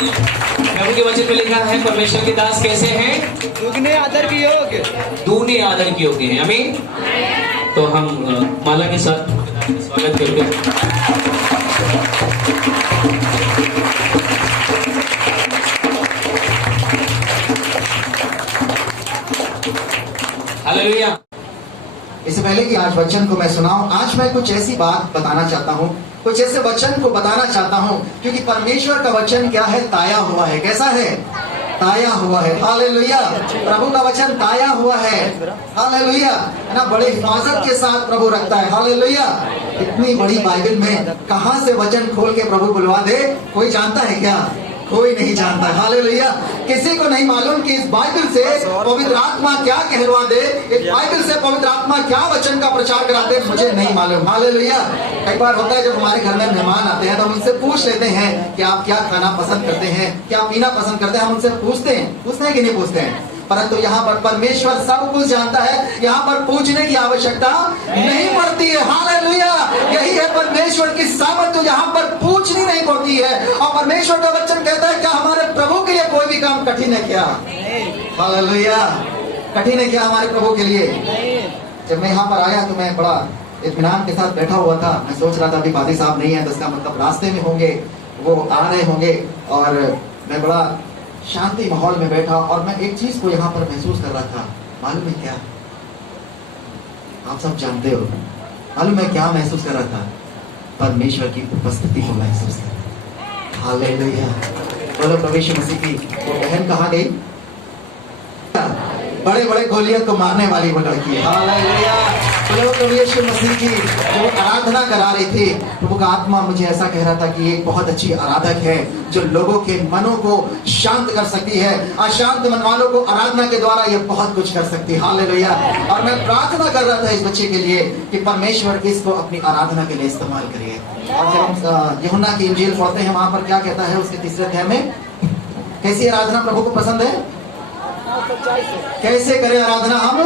प्रभु के वचन में लिखा है परमेश्वर के दास कैसे हैं? दुगने आदर के योग्य, दूने आदर के योग्य हैं। आमीन। तो हम माला के साथ स्वागत करते हैं। हालेलुया। इससे पहले कि आज वचन को मैं सुनाऊं, आज मैं कुछ ऐसी बात बताना चाहता हूं, कुछ ऐसे वचन को बताना चाहता हूं, क्योंकि परमेश्वर का वचन क्या है? ताया हुआ है। कैसा है? ताया हुआ है। हालेलुया। प्रभु का वचन ताया हुआ है। हालेलुया। है ना, बड़े हिफाजत के साथ प्रभु रखता है। हालेलुया। इतनी बड़ी बाइबल में कहां से वचन खोल के प्रभु बुलवा दे, कोई जानता है क्या? कोई नहीं जानता। हालेलुया। किसी को नहीं मालूम कि इस बाइबल से पवित्र आत्मा क्या कहलवा दे, इस बाइबल से पवित्र आत्मा क्या वचन का प्रचार कराते, मुझे नहीं मालूम। हालेलुया। कई बार होता है जब हमारे घर में मेहमान आते हैं तो हम उनसे पूछ लेते हैं कि आप क्या खाना पसंद करते हैं, क्या पीना पसंद करते हैं। हम उनसे पूछते हैं कि नहीं पूछते हैं? परंतु यहाँ पर परमेश्वर सब कुछ जानता है। यहाँ पर पूछने की आवश्यकता नहीं पड़ती है। हालेलुया। यही है परमेश्वर की सामर्थ, तो यहाँ पर पूछनी नहीं पड़ती है। और परमेश्वर का वचन कहता है क्या हमारे प्रभु के लिए कोई भी काम कठिन है क्या? हालेलुया। कठिन है क्या हमारे प्रभु के लिए? जब मैं यहाँ पर आया तो मैं बड़ा इत्मीनान के साथ बैठा हुआ था। मैं सोच रहा था अभी पादी साहब नहीं है तो इसका मतलब रास्ते में होंगे, वो आ रहे होंगे, और मैं बड़ा शांति माहौल में बैठा और मैं एक चीज को यहाँ पर महसूस कर रहा था। मालूम है क्या? आप सब जानते हो। मालूम है क्या महसूस कर रहा था? परमेश्वर की उपस्थिति को महसूस कर रहा था। हालेलुया। बोलो प्रभु यीशु मसीह की। वो बहन कहाँ गई? बड़े बड़े गोलियत को मारने वाली वो लड़की। हालेलुया। बोलो प्रभु यीशु मसीह की। जो आराधना करा रही थी, प्रभु का आत्मा मुझे ऐसा कह रहा था कि ये बहुत अच्छी आराधक है जो लोगों के मनों को शांत कर सकती है। अशांत मन वालों को आराधना के द्वारा ये बहुत कुछ कर सकती है। हालेलुया। और मैं प्रार्थना कर रहा था इस बच्चे के लिए कि परमेश्वर इसको अपनी आराधना के लिए इस्तेमाल करिए। और जब हम यूहन्ना की इंजील पढ़ते हैं, वहां पर क्या कहता है उसके तीसरे अध्याय में? कैसी आराधना प्रभु को पसंद है? कैसे करें आराधना? हम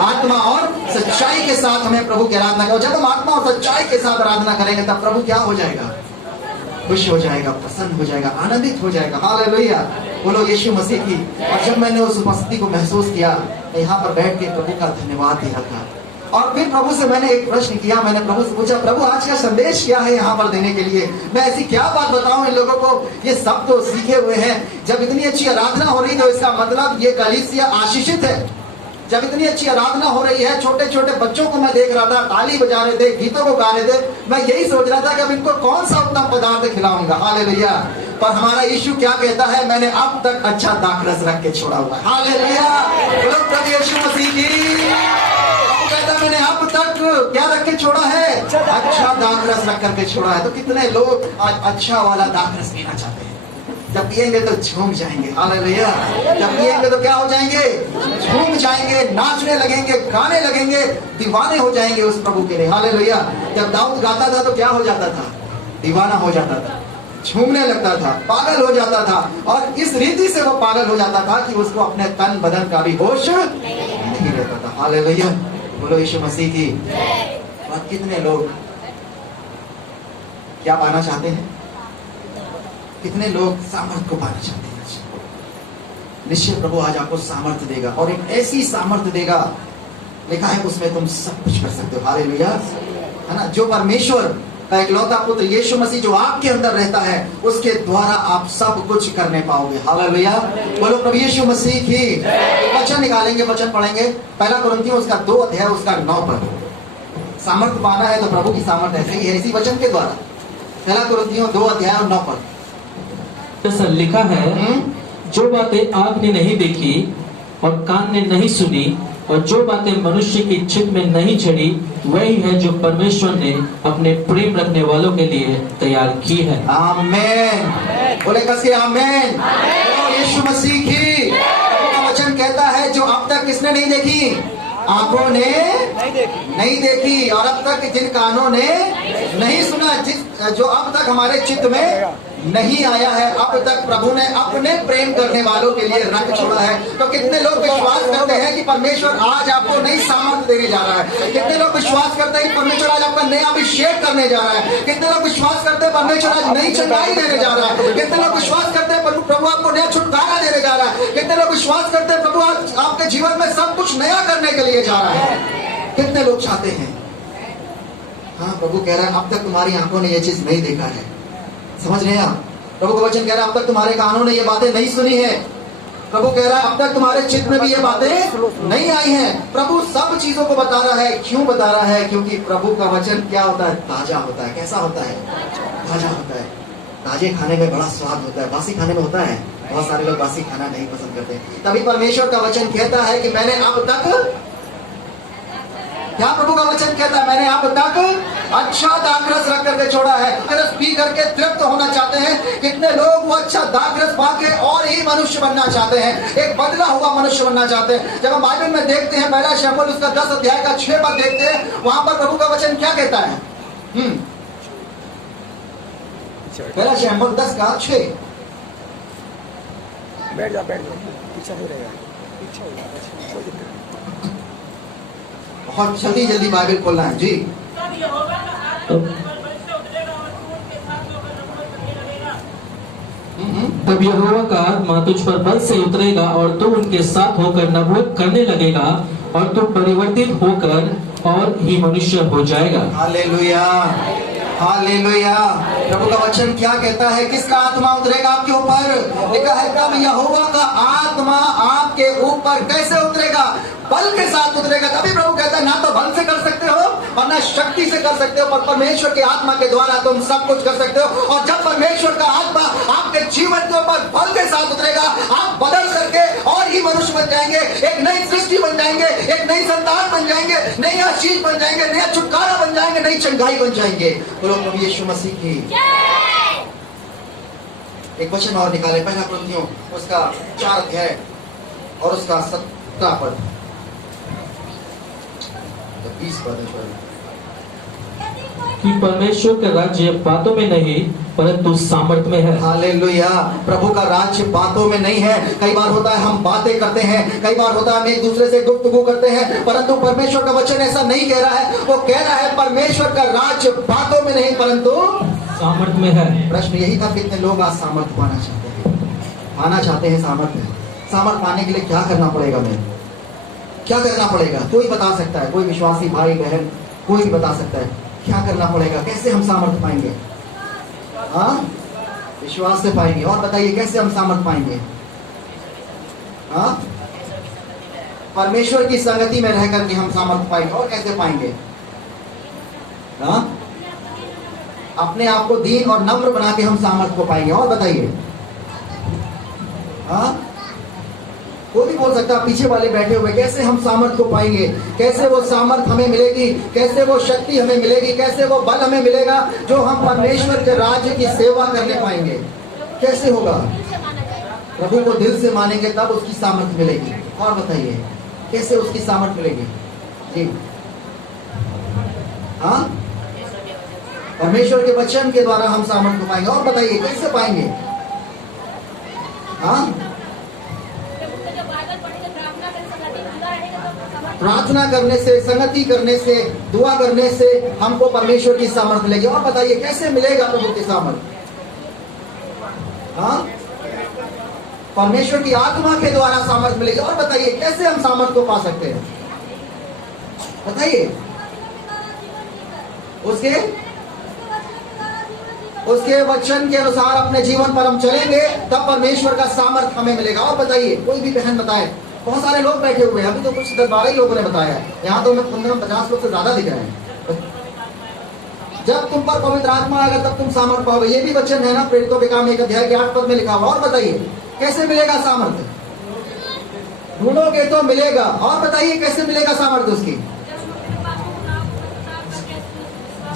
आत्मा और सच्चाई के साथ हमें प्रभु की आराधना करें। जब हम आत्मा और सच्चाई के साथ आराधना करेंगे तब प्रभु क्या हो जाएगा? खुश हो जाएगा, प्रसन्न हो जाएगा, आनंदित हो जाएगा। हालेलुया। बोलो यीशु मसीह की। और जब मैंने उस उपस्थिति को महसूस किया, यहाँ पर बैठ के प्रभु का धन्यवाद दिया था। और फिर प्रभु से मैंने एक प्रश्न किया। मैंने प्रभु से पूछा, प्रभु आज का संदेश क्या है यहाँ पर देने के लिए? मैं ऐसी क्या बात बताऊं इन लोगों को? ये सब तो सीखे हुए हैं। जब इतनी अच्छी आराधना हो रही तो इसका मतलब ये कलीसिया आशीषित है। जब इतनी अच्छी आराधना हो रही है, छोटे छोटे बच्चों को मैं देख रहा था, ताली बजा रहे थे, गीतों को गा रहे थे, मैं यही सोच रहा था कि अब इनको कौन सा उत्तम पदार्थ खिलाऊंगा। हालेलुया। पर हमारा यीशु क्या कहता है? मैंने अब तक अच्छा दाखरस रख के छोड़ा हुआ है। हालेलुया। बोलो प्रभु यीशु मसीह की। कहता मैंने अब तक क्या रख के छोड़ा है? अच्छा दाखरस रख करके छोड़ा है। तो कितने लोग आज अच्छा वाला दाखरस पीना चाहते हैं? जब पिएंगे तो झूम जाएंगे। हालेलुया। जब पिएंगे तो क्या हो जाएंगे? झूम जाएंगे, नाचने लगेंगे, गाने लगेंगे, दीवाने हो जाएंगे उस प्रभु के लिए। हालेलुया। जब दाऊद गाता था तो क्या हो जाता था? दीवाना हो जाता था, झूमने लगता था, पागल हो जाता था। और इस रीति से वो पागल हो जाता था कि उसको अपने तन बदन का भी होश नहीं रहता था। हालेलुया। बोलो यीशु मसीह की। और कितने लोग क्या पाना चाहते हैं? कितने लोग सामर्थ को पाना चाहते हैं? निश्चय प्रभु आज आपको सामर्थ देगा, और एक ऐसी सामर्थ देगा, लिखा है उसमें तुम सब कुछ कर सकते हो। हालेलुया। है ना, जो परमेश्वर का इकलौता पुत्र यीशु मसीह जो आपके अंदर रहता है, उसके द्वारा आप सब कुछ करने पाओगे। हालेलुया। बोलो प्रभु यीशु मसीह की। वचन निकालेंगे, वचन पढ़ेंगे। पहला कुरिन्थियों उसका 2 अध्याय उसका 9 पद। सामर्थ पाना है तो प्रभु की सामर्थ ऐसे ही है, इसी वचन के द्वारा। पहला कुरिन्थियों 2 अध्याय और 9 पद। तो लिखा है, जो बातें आँख ने नहीं देखी और कान ने नहीं सुनी और जो बातें मनुष्य की चित्त में नहीं चढ़ी, वही है जो परमेश्वर ने अपने प्रेम रखने वालों के लिए तैयार की है। आमीन। बोले कसी आमीन। यीशु मसीह की। वचन कहता है जो अब तक किसने नहीं देखी? आंखों ने नहीं देखी, और अब तक जिन कानों ने नहीं सुना, जो अब तक हमारे चित्त में नहीं आया है, अब तक प्रभु ने अपने प्रेम करने वालों के लिए रख छोड़ा है। तो कितने लोग विश्वास करते हैं कि परमेश्वर आज आपको नई सामर्थ देने जा रहा है? कितने लोग विश्वास करते हैं कि परमेश्वर आज आपका नया अभिषेक करने जा रहा है? कितने लोग विश्वास करते हैं परमेश्वर आज नई चंगाई देने जा रहा है? कितने लोग विश्वास करते हैं विश्वास करते हैं प्रभु आज आपके जीवन में सब कुछ नया करने के लिए जा रहा है। कितने लोग चाहते हैं? हाँ, प्रभु कह रहा है अब तक तुम्हारी आंखों ने ये चीज नहीं देखा है। समझ रहे हैं आप? प्रभु का वचन कह रहा है अब तक तुम्हारे कानों ने ये बातें नहीं सुनी है। प्रभु कह रहा है अब तक तुम्हारे चित्त में भी ये बातें नहीं आई हैं। प्रभु सब चीजों को बता रहा है। क्यों बता रहा है? क्योंकि प्रभु का वचन क्या होता है? ताजा होता है। कैसा होता है? ताजा होता है। ताजे खाने में बड़ा स्वाद होता है, बासी खाने में होता है। बहुत सारे लोग बासी खाना नहीं पसंद करते। तभी परमेश्वर का वचन कहता है कि मैंने अब तक, क्या प्रभु का वचन कहता है? मैंने अब तक अच्छा दाखरस रख करके छोड़ा है। दाखरस पी करके तृप्त होना चाहते हैं। कितने लोग वो अच्छा दाखरस पाके और ही मनुष्य बनना चाहते हैं, एक बदला हुआ मनुष्य बनना चाहते हैं। जब हम बाइबल में देखते हैं पहला शमूएल उसका 10 अध्याय का 6 पद देखते हैं, वहां पर प्रभु का वचन क्या कहता है? पहला शमूएल 10 का 6। बैठ जा पीछा हो रहेगा, पीछा हो जाएगा, कोई दिक्कत नहीं। बहुत जल्दी जल्दी बाइबल खोलना है जी। तब यहोवा का आत्मा तुझ पर बल से उतरेगा और तू उनके साथ होकर नबूवत करने लगेगा और तू परिवर्तित होकर और ही मनुष्य हो जाएगा। Hallelujah, hallelujah. प्रभु का वचन क्या कहता है? किसका आत्मा उतरेगा आपके ऊपर? लिखा है तब यहोवा का आत्मा आपके ऊपर कैसे उतरेगा? बल के साथ उतरेगा। तभी प्रभु कहता है ना तो बल से कर सकते हो और ना शक्ति से कर सकते हो, पर परमेश्वर के आत्मा के द्वारा तुम सब कुछ कर सकते हो। और जब परमेश्वर का आत्मा आपके जीवन के ऊपर बल के साथ उतरेगा, आप बदल करके और ही मनुष्य बन जाएंगे, एक नई सृष्टि बन जाएंगे, एक नई संतान बन जाएंगे, नया चीज बन जाएंगे, नया छुटकारा बन जाएंगे, नई चंगाई बन जाएंगे। बोलो प्रभु यीशु मसीह की। एक वचन और निकाले, पहला कुरिन्थियों उसका 4 अध्याय और उसका 17 पद, 20 पद है। कि परमेश्वर का राज्य बातों में नहीं परंतु सामर्थ में है। हालेलुया। प्रभु का राज्य बातों में नहीं है। कई बार होता है हम बातें करते हैं, कई बार होता है हम एक दूसरे से गुफ्तगू करते हैं, परंतु परमेश्वर का वचन ऐसा नहीं कह रहा है। वो कह रहा है परमेश्वर का राज्य बातों में नहीं परंतु सामर्थ में है। प्रश्न यही था कितने लोग आज सामर्थ पाना चाहते हैं, पाना चाहते हैं सामर्थ। सामर्थ पाने के लिए क्या करना पड़ेगा? मैं क्या करना पड़ेगा? कोई बता सकता है? कोई विश्वासी भाई बहन कोई भी बता सकता है क्या करना पड़ेगा? कैसे हम सामर्थ पाएंगे? हाँ, विश्वास से पाएंगे। और बताइए कैसे हम सामर्थ पाएंगे? हाँ, परमेश्वर की संगति में रह करके हम सामर्थ पाएंगे। और कैसे पाएंगे? हाँ, अपने आप को दीन और नम्र बना के हम सामर्थ को पाएंगे। और बताइए। हाँ, कोई भी बोल सकता है, पीछे वाले बैठे हुए, कैसे हम सामर्थ को पाएंगे? कैसे वो सामर्थ हमें मिलेगी? कैसे वो शक्ति हमें मिलेगी? कैसे वो बल हमें मिलेगा जो हम परमेश्वर के राज्य की सेवा करने पाएंगे? कैसे होगा? प्रभु को दिल से मानेंगे तब उसकी सामर्थ मिलेगी। और बताइए कैसे उसकी सामर्थ मिलेगी? जी हाँ, परमेश्वर के वचन के द्वारा हम सामर्थ को पाएंगे। और बताइए कैसे पाएंगे? हाँ, प्रार्थना करने से, संगति करने से, दुआ करने से हमको परमेश्वर की सामर्थ मिलेगी। और बताइए कैसे मिलेगा प्रभु की सामर्थ? हाँ, परमेश्वर की आत्मा के द्वारा सामर्थ मिलेगी। और बताइए कैसे हम सामर्थ को पा सकते हैं? बताइए। उसके वचन के अनुसार अपने जीवन पर हम चलेंगे तब परमेश्वर का सामर्थ हमें मिलेगा। और बताइए, कोई भी बहन बताए। बहुत सारे लोग बैठे हुए हैं, अभी तो कुछ 10-12 ही लोगों ने बताया है। यहाँ तो मैं 15-50 लोग से ज्यादा दिख रहे हैं। जब तुम पर पवित्र आत्मा आएगा तब तुम सामर्थ पाओगे। ये भी वचन है ना, प्रेरितों के काम 1 अध्याय के 8 पद में लिखा हुआ। और बताइए कैसे मिलेगा सामर्थ? ढूंढोगे तो मिलेगा। और बताइए कैसे मिलेगा सामर्थ उसकी?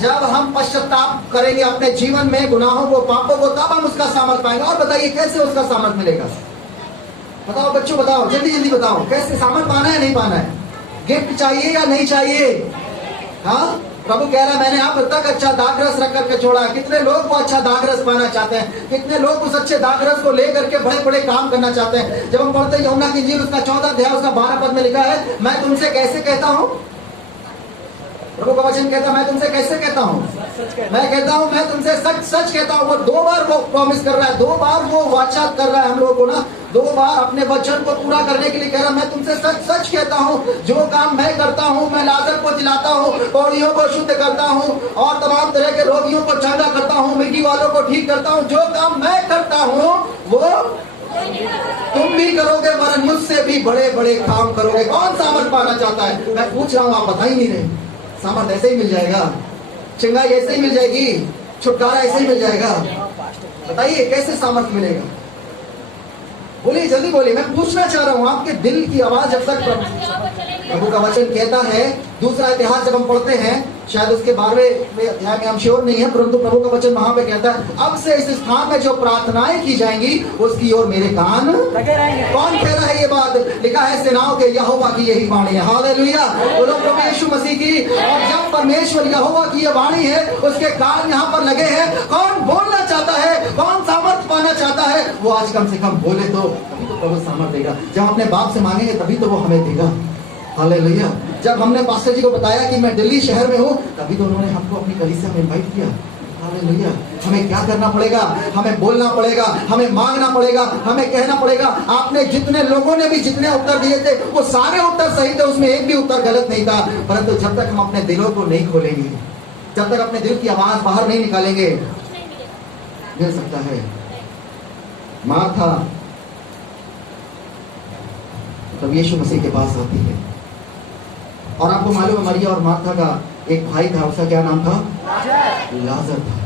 जब हम पश्चाताप करेंगे अपने जीवन में गुनाहों को, पापों को, तब हम उसका सामर्थ पाएंगे। और बताइए कैसे उसका सामर्थ मिलेगा? बताओ बच्चों, बताओ जल्दी जल्दी बताओ, कैसे सामर्थ पाना है नहीं पाना है? गिफ्ट चाहिए या नहीं चाहिए? हाँ, प्रभु कह रहा है मैंने आप तक अच्छा दाखरस रख करके छोड़ा है। कितने लोग वो अच्छा दाखरस पाना चाहते हैं? कितने लोग उस अच्छे दाखरस को लेकर के बड़े बड़े काम करना चाहते हैं? जब हम पढ़ते हैं यूहन्ना की इंजील उसका 14 अध्याय उसका 12 पद में लिखा है, मैं तुमसे कैसे कहता हूँ? प्रभु का वचन कहता है मैं तुमसे कैसे कहता हूँ, मैं कहता हूँ मैं तुमसे सच सच कहता हूँ। वो 2 बार वो प्रॉमिस कर रहा है, 2 बार वो वाचा कर रहा है हम लोगों को ना, 2 बार अपने वचन को पूरा करने के लिए कह रहा है मैं तुमसे सच सच कहता हूँ, जो काम मैं करता हूँ, मैं लाजर को जिलाता हूँ, पौड़ियों को शुद्ध करता हूँ और तमाम तरह के रोगियों को चंगा करता हूँ, मिट्टी वालों को ठीक करता हूँ, जो काम मैं करता हूँ वो तुम भी करोगे, वरन मुझसे भी बड़े बड़े काम करोगे। कौन सामर्थ पाना चाहता है? मैं पूछ रहा हूँ, आप बता ही नहीं रहे। सामर्थ ऐसे ही मिल जाएगा, चंगाई ऐसे ही मिल जाएगी, छुटकारा ऐसे ही मिल जाएगा। बताइए कैसे सामर्थ मिलेगा? बोलिए, जल्दी बोलिए, मैं पूछना चाह रहा हूँ। आपके दिल की आवाज जब तक प्रभु का वचन कहता है, दूसरा इतिहास जब हम पढ़ते हैं, शायद उसके 12वें अध्याय में हम श्योर नहीं है, परंतु प्रभु का वचन वहां पे कहता है अब से इस स्थान में जो प्रार्थनाएं की जाएंगी उसकी ओर मेरे कान लगे रहेंगे। कौन कह रहा है ये बात? लिखा है सेनाओं के यहोवा की यही वाणी है। हालेलुया, बोलो प्रभु यीशु मसीह की। और जब परमेश्वर यहोवा की ये वाणी है, उसके कान यहाँ पर लगे हैं। कौन बोलना चाहता है, कौन सामर्थ पाना चाहता है, वो आज कम से कम बोले तो तभी तो प्रभु सामर्थ देगा। जब अपने बाप से मांगेंगे तभी तो वो हमें देगा। हालेलुया। जब हमने पास्टर जी को बताया कि मैं दिल्ली शहर में हूँ, तभी तो उन्होंने हमको अपनी कलीसिया में इनवाइट किया। हालेलुया। हमें क्या करना पड़ेगा? हमें बोलना पड़ेगा, हमें मांगना पड़ेगा, हमें कहना पड़ेगा। आपने जितने लोगों ने भी जितने उत्तर दिए थे वो सारे उत्तर सही थे, उसमें एक भी उत्तर गलत नहीं था। परंतु जब तक हम अपने दिलों को नहीं खोलेंगे, जब तक अपने दिल की आवाज बाहर नहीं निकालेंगे, मिल सकता है। मार्था तब यीशु मसीह के पास आती है, और आपको मालूम है मरिया और मार्था का एक भाई था, उसका क्या नाम था? लाजर था।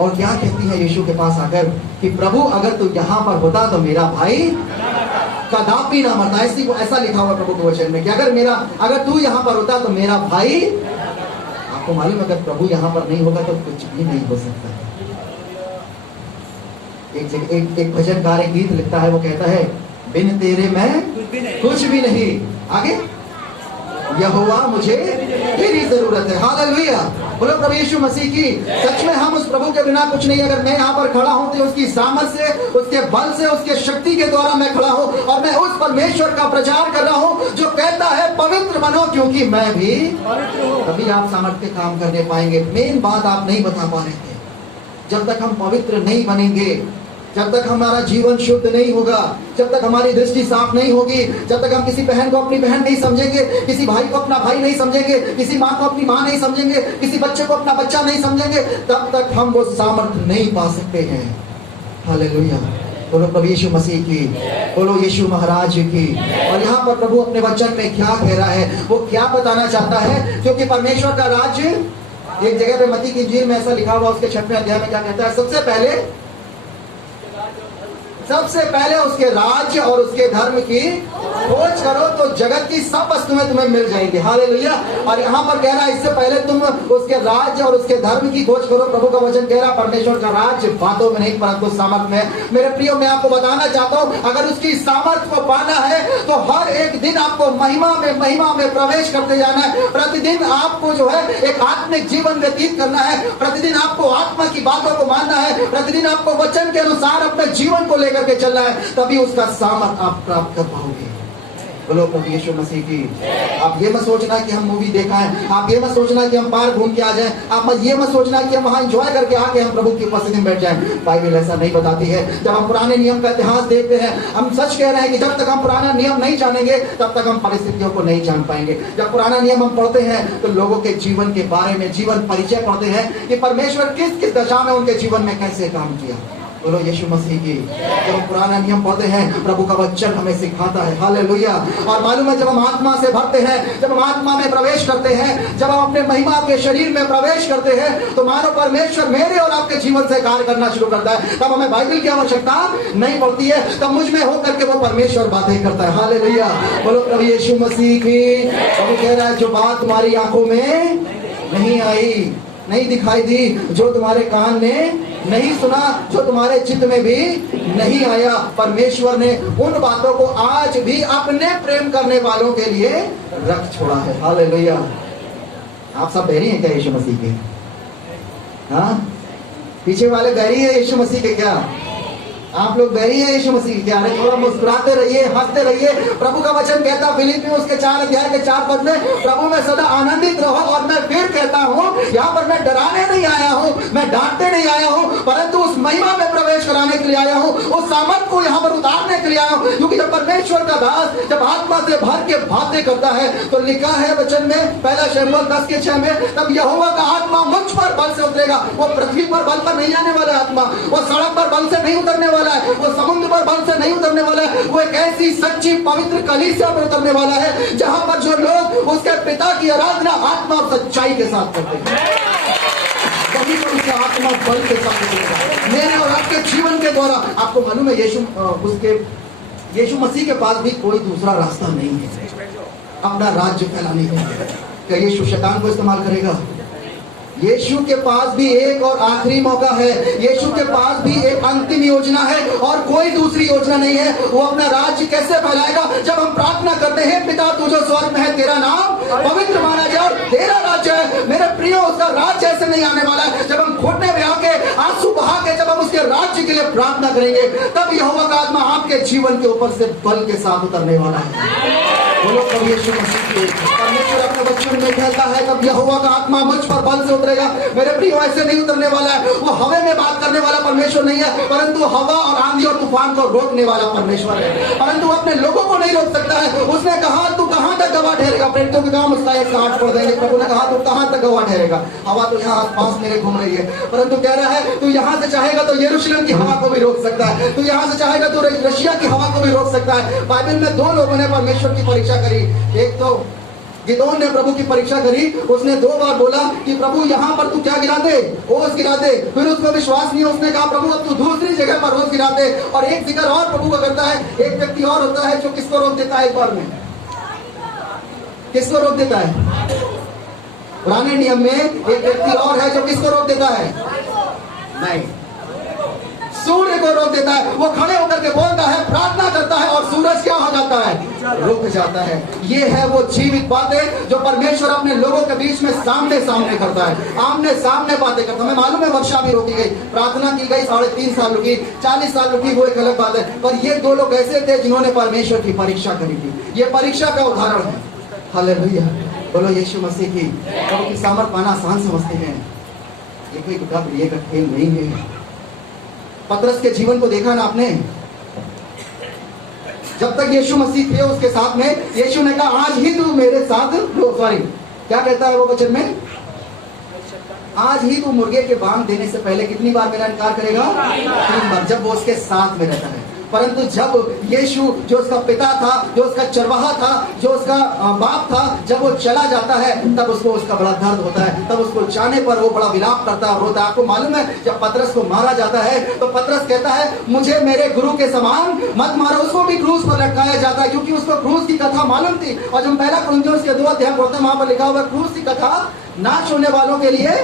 और क्या कहती है यीशु के पास आकर कि प्रभु अगर तू यहाँ पर होता तो मेरा भाई कदापि ना मरता। ऐसा लिखा हुआ प्रभु के वचन में कि अगर तू यहाँ पर होता तो मेरा भाई। आपको मालूम है अगर प्रभु यहाँ पर नहीं होगा तो कुछ भी नहीं हो सकता। एक भजनकार एक गीत लिखता है, वो कहता है बिन तेरे मैं कुछ भी नहीं, आगे यहोवा मुझे तेरी जरूरत है। हालेलुया, बोलो प्रभु यीशु मसीह की। सच में हम उस प्रभु के बिना कुछ नहीं। अगर मैं यहाँ पर खड़ा हूँ तो उसकी सामर्थ से, उसके बल से, उसके शक्ति के द्वारा मैं खड़ा हूँ, और मैं उस परमेश्वर का प्रचार कर रहा हूँ जो कहता है पवित्र बनो क्योंकि मैं भी पवित्र हूँ। तभी आप सामर्थ्य काम करने पाएंगे। मेन बात आप नहीं बता पा रहे थे, जब तक हम पवित्र नहीं बनेंगे, जब तक हमारा जीवन शुद्ध नहीं होगा, जब तक हमारी दृष्टि साफ नहीं होगी, जब तक हम किसी बहन को अपनी बहन नहीं समझेंगे, किसी भाई को अपना भाई नहीं समझेंगे, किसी माँ को अपनी माँ नहीं समझेंगे, किसी बच्चे को अपना बच्चा नहीं समझेंगे, तब तक हम वो सामर्थ्य नहीं पा सकते हैं। हालेलुया, बोलो प्रभु यीशु मसीह की, बोलो यीशु महाराज की। और यहाँ पर प्रभु अपने वचन में क्या कह रहा है, वो क्या बताना चाहता है? क्योंकि परमेश्वर का राज्य, एक जगह पे मत्ती की इंजील में ऐसा लिखा हुआ, उसके 6वें अध्याय में क्या कहता है? सबसे पहले उसके राज्य और उसके धर्म की खोज करो तो जगत की सब वस्तुएं तुम्हें मिल जाएंगी। हालेलुया। और यहाँ पर कह रहा है इससे पहले तुम उसके राज्य और उसके धर्म की खोज करो। प्रभु का वचन कह रहा है परमेश्वर का राज्य बातों में नहीं परंतु सामर्थ में। मेरे प्रियो, मैं आपको बताना चाहता हूँ, अगर उसकी सामर्थ को पाना है तो हर एक दिन आपको महिमा में प्रवेश करते जाना है। प्रतिदिन आपको जो है एक आत्मिक जीवन व्यतीत करना है। प्रतिदिन आपको आत्मा की बातों को मानना है। प्रतिदिन आपको वचन के अनुसार अपने जीवन को लेकर के चलना है, तभी उसका सामर्थ आप प्राप्त कर पाओगे। बोलो प्रभु यीशु मसीह की। आप ये मत सोचना कि हम मूवी देखा है, आप ये मत सोचना कि हम पार्क घूम के आ जाएं, आप ये मत सोचना कि हम वहां एंजॉय करके आके हम प्रभु की उपस्थिति में बैठ जाएं। बाइबल ऐसा नहीं बताती है। जब हम पुराने नियम का इतिहास देखते हैं, हम सच कह रहे हैं कि जब तक हम पुराना नियम नहीं जानेंगे तब तक हम परिस्थितियों को नहीं जान पाएंगे। जब पुराना नियम हम पढ़ते हैं तो लोगों के जीवन के बारे में जीवन परिचय पढ़ते हैं कि परमेश्वर किस किस दशा में उनके जीवन में कैसे काम किया। बोलो यीशु मसीह की। जब हम पुराना नियम पढ़ते हैं, प्रभु का वचन हमें सिखाता है। हालेलुया। और मालूम है, जब हम आत्मा से भरते हैं, जब हम आत्मा में प्रवेश करते हैं, जब हम अपने महिमा के शरीर में प्रवेश करते हैं, तो मानो परमेश्वर मेरे और आपके जीवन से कार्य करना शुरू करता है। तब हमें बाइबल की आवश्यकता नहीं पड़ती है, तब मुझ में होकर के वो परमेश्वर बातें करता है। हालेलुया। बोलो प्रभु यीशु मसीह की। प्रभु कह रहा है जो बात तुम्हारी आंखों में नहीं आई, नहीं दिखाई दी, जो तुम्हारे कान ने नहीं सुना, जो तुम्हारे चित्त में भी नहीं आया, परमेश्वर ने उन बातों को आज भी अपने प्रेम करने वालों के लिए रख छोड़ा है। हालेलुया। आप सब बैरी हैं क्या यीशु मसीह के? हाँ, पीछे वाले बैरी है यीशु मसीह के क्या? आप लोग बहरी है यीशु मसीह के, अरे थोड़ा मुस्कुराते रहिए, हंसते रहिए। प्रभु का वचन कहता है फिलिप्पियों उसके 4 अध्याय के 4 पद में, प्रभु में सदा आनंदित रहो। और मैं फिर कहता हूँ, यहाँ पर मैं डराने नहीं आया हूँ, मैं डांटने नहीं आया हूँ, परंतु उस महिमा में प्रवेश कराने के लिए आया हूँ, उस सामर्थ को यहाँ पर उतारने के लिए आया हूँ। क्योंकि जब परमेश्वर का दास जब आत्मा से भर के बातें करता है, तो लिखा है वचन में 1 शमूएल 10:6 में, तब यहोवा का आत्मा मुझ पर बल से उतरेगा। वो पृथ्वी पर बल पर नहीं आने वाला आत्मा, वो सड़क पर बल से नहीं उतरने वाला है, वो समुद्र पर बल से नहीं उतरने वाला है। वो एक ऐसी सच्ची पवित्र कलीसिया पर उतरने वाला है, जहां पर जो लोग उसके पिता की आराधना आत्मा और सच्चाई के साथ करते हैं, कभी तो उसका आत्मा बल के साथ उतरेगा। मेरे और आपके जीवन के द्वारा आपको मालूम है, यीशु मसीह के पास भी कोई दूसरा रास्ता नहीं है अपना राज्य फैलाने का। क्या यीशु शैतान को इस्तेमाल करेगा? यीशु के पास भी एक और आखिरी मौका है, यीशु के पास भी एक अंतिम योजना है और कोई दूसरी योजना नहीं है। वो अपना राज्य कैसे फैलाएगा? जब हम प्रार्थना करते हैं, पिता तू जो स्वर्ग में है, तेरा नाम पवित्र माना जाए और तेरा राज्य है। मेरे प्रियो, उसका राज्य ऐसे नहीं आने वाला है। जब हम घुटने में आके आंसू बहा के जब हम उसके राज्य के लिए प्रार्थना करेंगे, तब यहोवा का आत्मा आपके जीवन के ऊपर से बल के साथ उतरने वाला है। बोलो प्रभु यीशु मसीह के। परमेश्वर अपने वचन में कहता है, तब यहोवा का आत्मा मुझ पर बल से उतरेगा। मेरे प्रियो, ऐसे नहीं उतरने वाला है। वो हवा में बात करने वाला परमेश्वर नहीं है, परंतु हवा और आंधी और तूफान को रोकने वाला परमेश्वर है। परंतु अपने लोगों को नहीं रोक सकता है। उसने कहा, तू कहां तक गवाह ठहरेगा? प्रेरितों के काम उसका 108 पढ़ देंगे। प्रभु ने कहा, तू कहां तक गवाह ठहरेगा? हवा तो यहाँ आसपास मेरे घूम रही है, परंतु कह रहा है, तू यहाँ से चाहेगा तो यरूशलेम की हवा को भी रोक सकता है, तू यहाँ से चाहेगा तो रशिया की हवा को भी रोक सकता है। बाइबल में 2 लोगों ने परमेश्वर की परीक्षा करी। एक तो गिदोन ने प्रभु की परीक्षा करी। उसने 2 बार बोला कि प्रभु यहाँ पर तू क्या गिरा दे? ओस गिरा दे। फिर उसको विश्वास नहीं, उसने कहा प्रभु अब तू दूसरी जगह पर ओस गिरा दे। और एक जिक्र और प्रभु का करता है। एक व्यक्ति और होता है जो किसको रोक देता है? एक बार में किसको रोक देता है? पुराने नियम में एक व्यक्ति और है जो किसको रोक देता है? नहीं, सूर्य को रोक देता है। वो खड़े होकर के बोलता है, प्रार्थना करता है और सूरज क्या हो जाता है? रुक जाता है। ये है वो जीवित बातें जो परमेश्वर अपने लोगों के बीच में सामने सामने करता है, आमने सामने बातें करता है। हमें मालूम है वर्षा भी रोकी गई, प्रार्थना की गई, 3.5 साल रुकी, 40 साल रुकी, वो एक अलग बात है। पर ये 2 लोग ऐसे थे जिन्होंने परमेश्वर की परीक्षा करी थी। ये परीक्षा का उदाहरण है। हालेलुया, बोलो यीशु मसीह की। प्रभु की सामर्थ पाना आसान समझते हैं, ये कोई गुड्डा का खेल नहीं है। पतरस के जीवन को देखा ना आपने? जब तक यीशु मसीह थे उसके साथ में, यीशु ने कहा आज ही तू मेरे साथ, सॉरी क्या कहता है वो वचन में? आज ही तू मुर्गे के बांग देने से पहले कितनी बार मेरा इनकार करेगा? 3 बार। जब वो उसके साथ में रहता है। परंतु जब यीशु जो उसका पिता था, जो उसका चरवाहा था, जो उसका बाप था, जब वो चला जाता है, तब उसको उसका बड़ा दर्द होता है। तब उसको जाने पर वो बड़ा विलाप करता है, रोता है। आपको मालूम है जब पतरस को मारा जाता है तो पतरस कहता है, मुझे मेरे गुरु के समान मत मारो। उसको भी क्रूस पर लटकाया जाता है, क्योंकि उसको क्रूस की कथा मालूम थी। और जब 1 कुरिन्थियों के 2 अध्याय पढ़ते हैं, वहां पर लिखा हुआ क्रूस की कथा नाश होने वालों के लिए,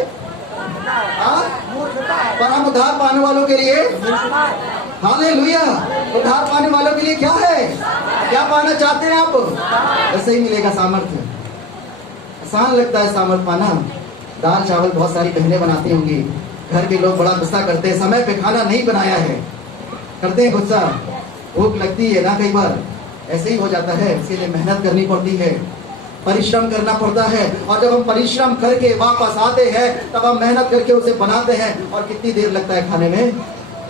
पर हम उद्धार पाने वालों के लिए, हालेलुया, उद्धार पाने वालों के लिए क्या है? क्या पाना चाहते हैं आप? ऐसे ही मिलेगा सामर्थ्य। आसान लगता है सामर्थ्य पाना। दाल चावल बहुत सारी बहनें बनाती होंगी, घर के लोग बड़ा गुस्सा करते हैं, समय पे खाना नहीं बनाया है, करते हैं गुस्सा। भूख लगती है ना, कई बार ऐसे ही हो जाता है। इसके लिए मेहनत करनी पड़ती है, परिश्रम करना पड़ता है। और जब हम परिश्रम करके वापस आते हैं, तब हम मेहनत करके उसे बनाते हैं। और कितनी देर लगता है खाने में?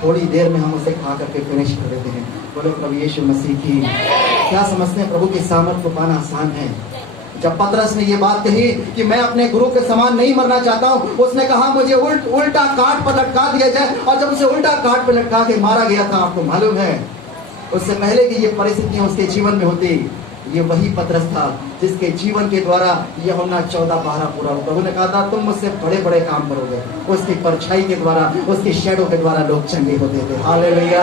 थोड़ी देर में हम उसे खा करके फिनिश कर देते हैं। बोलो प्रभु यीशु मसीह की। क्या समझते हैं? प्रभु के सामर्थ को पाना आसान है। जब पतरस ने ये बात कही कि मैं अपने गुरु के समान नहीं मरना चाहता हूँ, उसने कहा मुझे उल्टा काट पर लटका दिया जाए। और जब उसे उल्टा काट पर लटका के मारा गया था, आपको मालूम है, उससे पहले कि ये परिस्थितियां उसके जीवन में होती, ये वही पतरस था जिसके जीवन के द्वारा यूहन्ना 14:12 पूरा हुआ। प्रभु ने कहा था तुम मुझसे बड़े बड़े काम करोगे। उसकी परछाई के द्वारा, उसकी शैडो के द्वारा लोग चंगे होते थे। हालेलुया।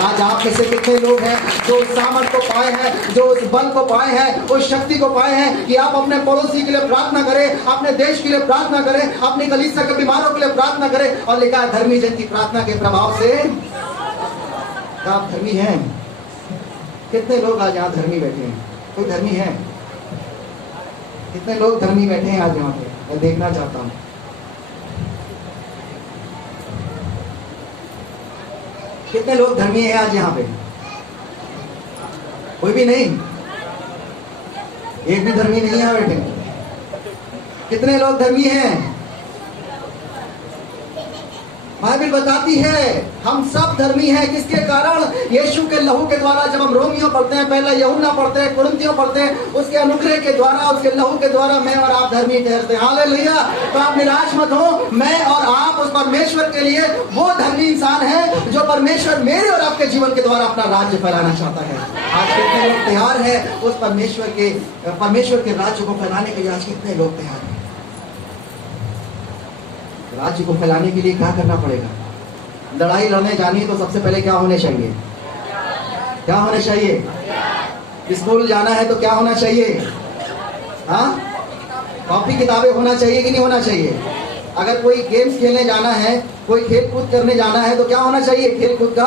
आज आप में से कितने लोग हैं जो उस सामर्थ को पाए हैं, जो उस बल को पाए हैं, उस शक्ति को पाए हैं कि आप अपने पड़ोसी के लिए प्रार्थना करें, अपने देश के लिए प्रार्थना करें, अपनी कलीसिया के बीमारों के लिए प्रार्थना करें। और लिखा है धर्मी जन की प्रार्थना के प्रभाव से आप धर्मी हैं। कितने लोग आज यहाँ धर्मी बैठे हैं? कोई धर्मी है? कितने लोग धर्मी बैठे हैं आज यहाँ पे? मैं देखना चाहता हूँ। कितने लोग धर्मी हैं आज यहाँ पे? कोई भी नहीं, एक भी धर्मी नहीं है बेटे। कितने लोग धर्मी हैं? बाइबल बताती है हम सब धर्मी हैं। किसके कारण? यीशु के लहू के द्वारा। जब हम रोमियो पढ़ते हैं, पहला यूहन्ना पढ़ते हैं, कुरिन्थियों पढ़ते हैं, उसके अनुग्रह के द्वारा, उसके लहू के द्वारा मैं और आप धर्मी ठहरते हैं। हालेलुया। तो आप निराश मत हो, मैं और आप उस परमेश्वर के लिए वो धर्मी इंसान है जो परमेश्वर मेरे और आपके जीवन के द्वारा अपना राज्य फैलाना चाहता है। आज कितने लोग तैयार है उस परमेश्वर के राज्य को फैलाने के लिए? आज कितने लोग तैयार हैं? राज्य को फैलाने के लिए क्या करना पड़ेगा? लड़ाई लड़ने जानी है तो सबसे पहले क्या होने चाहिए? क्या होने चाहिए? स्कूल जाना है तो क्या होना चाहिए? हाँ, कॉपी किताबें होना चाहिए कि नहीं होना चाहिए? अगर कोई गेम्स खेलने जाना है, कोई खेल कूद करने जाना है तो क्या होना चाहिए? खेल कूद का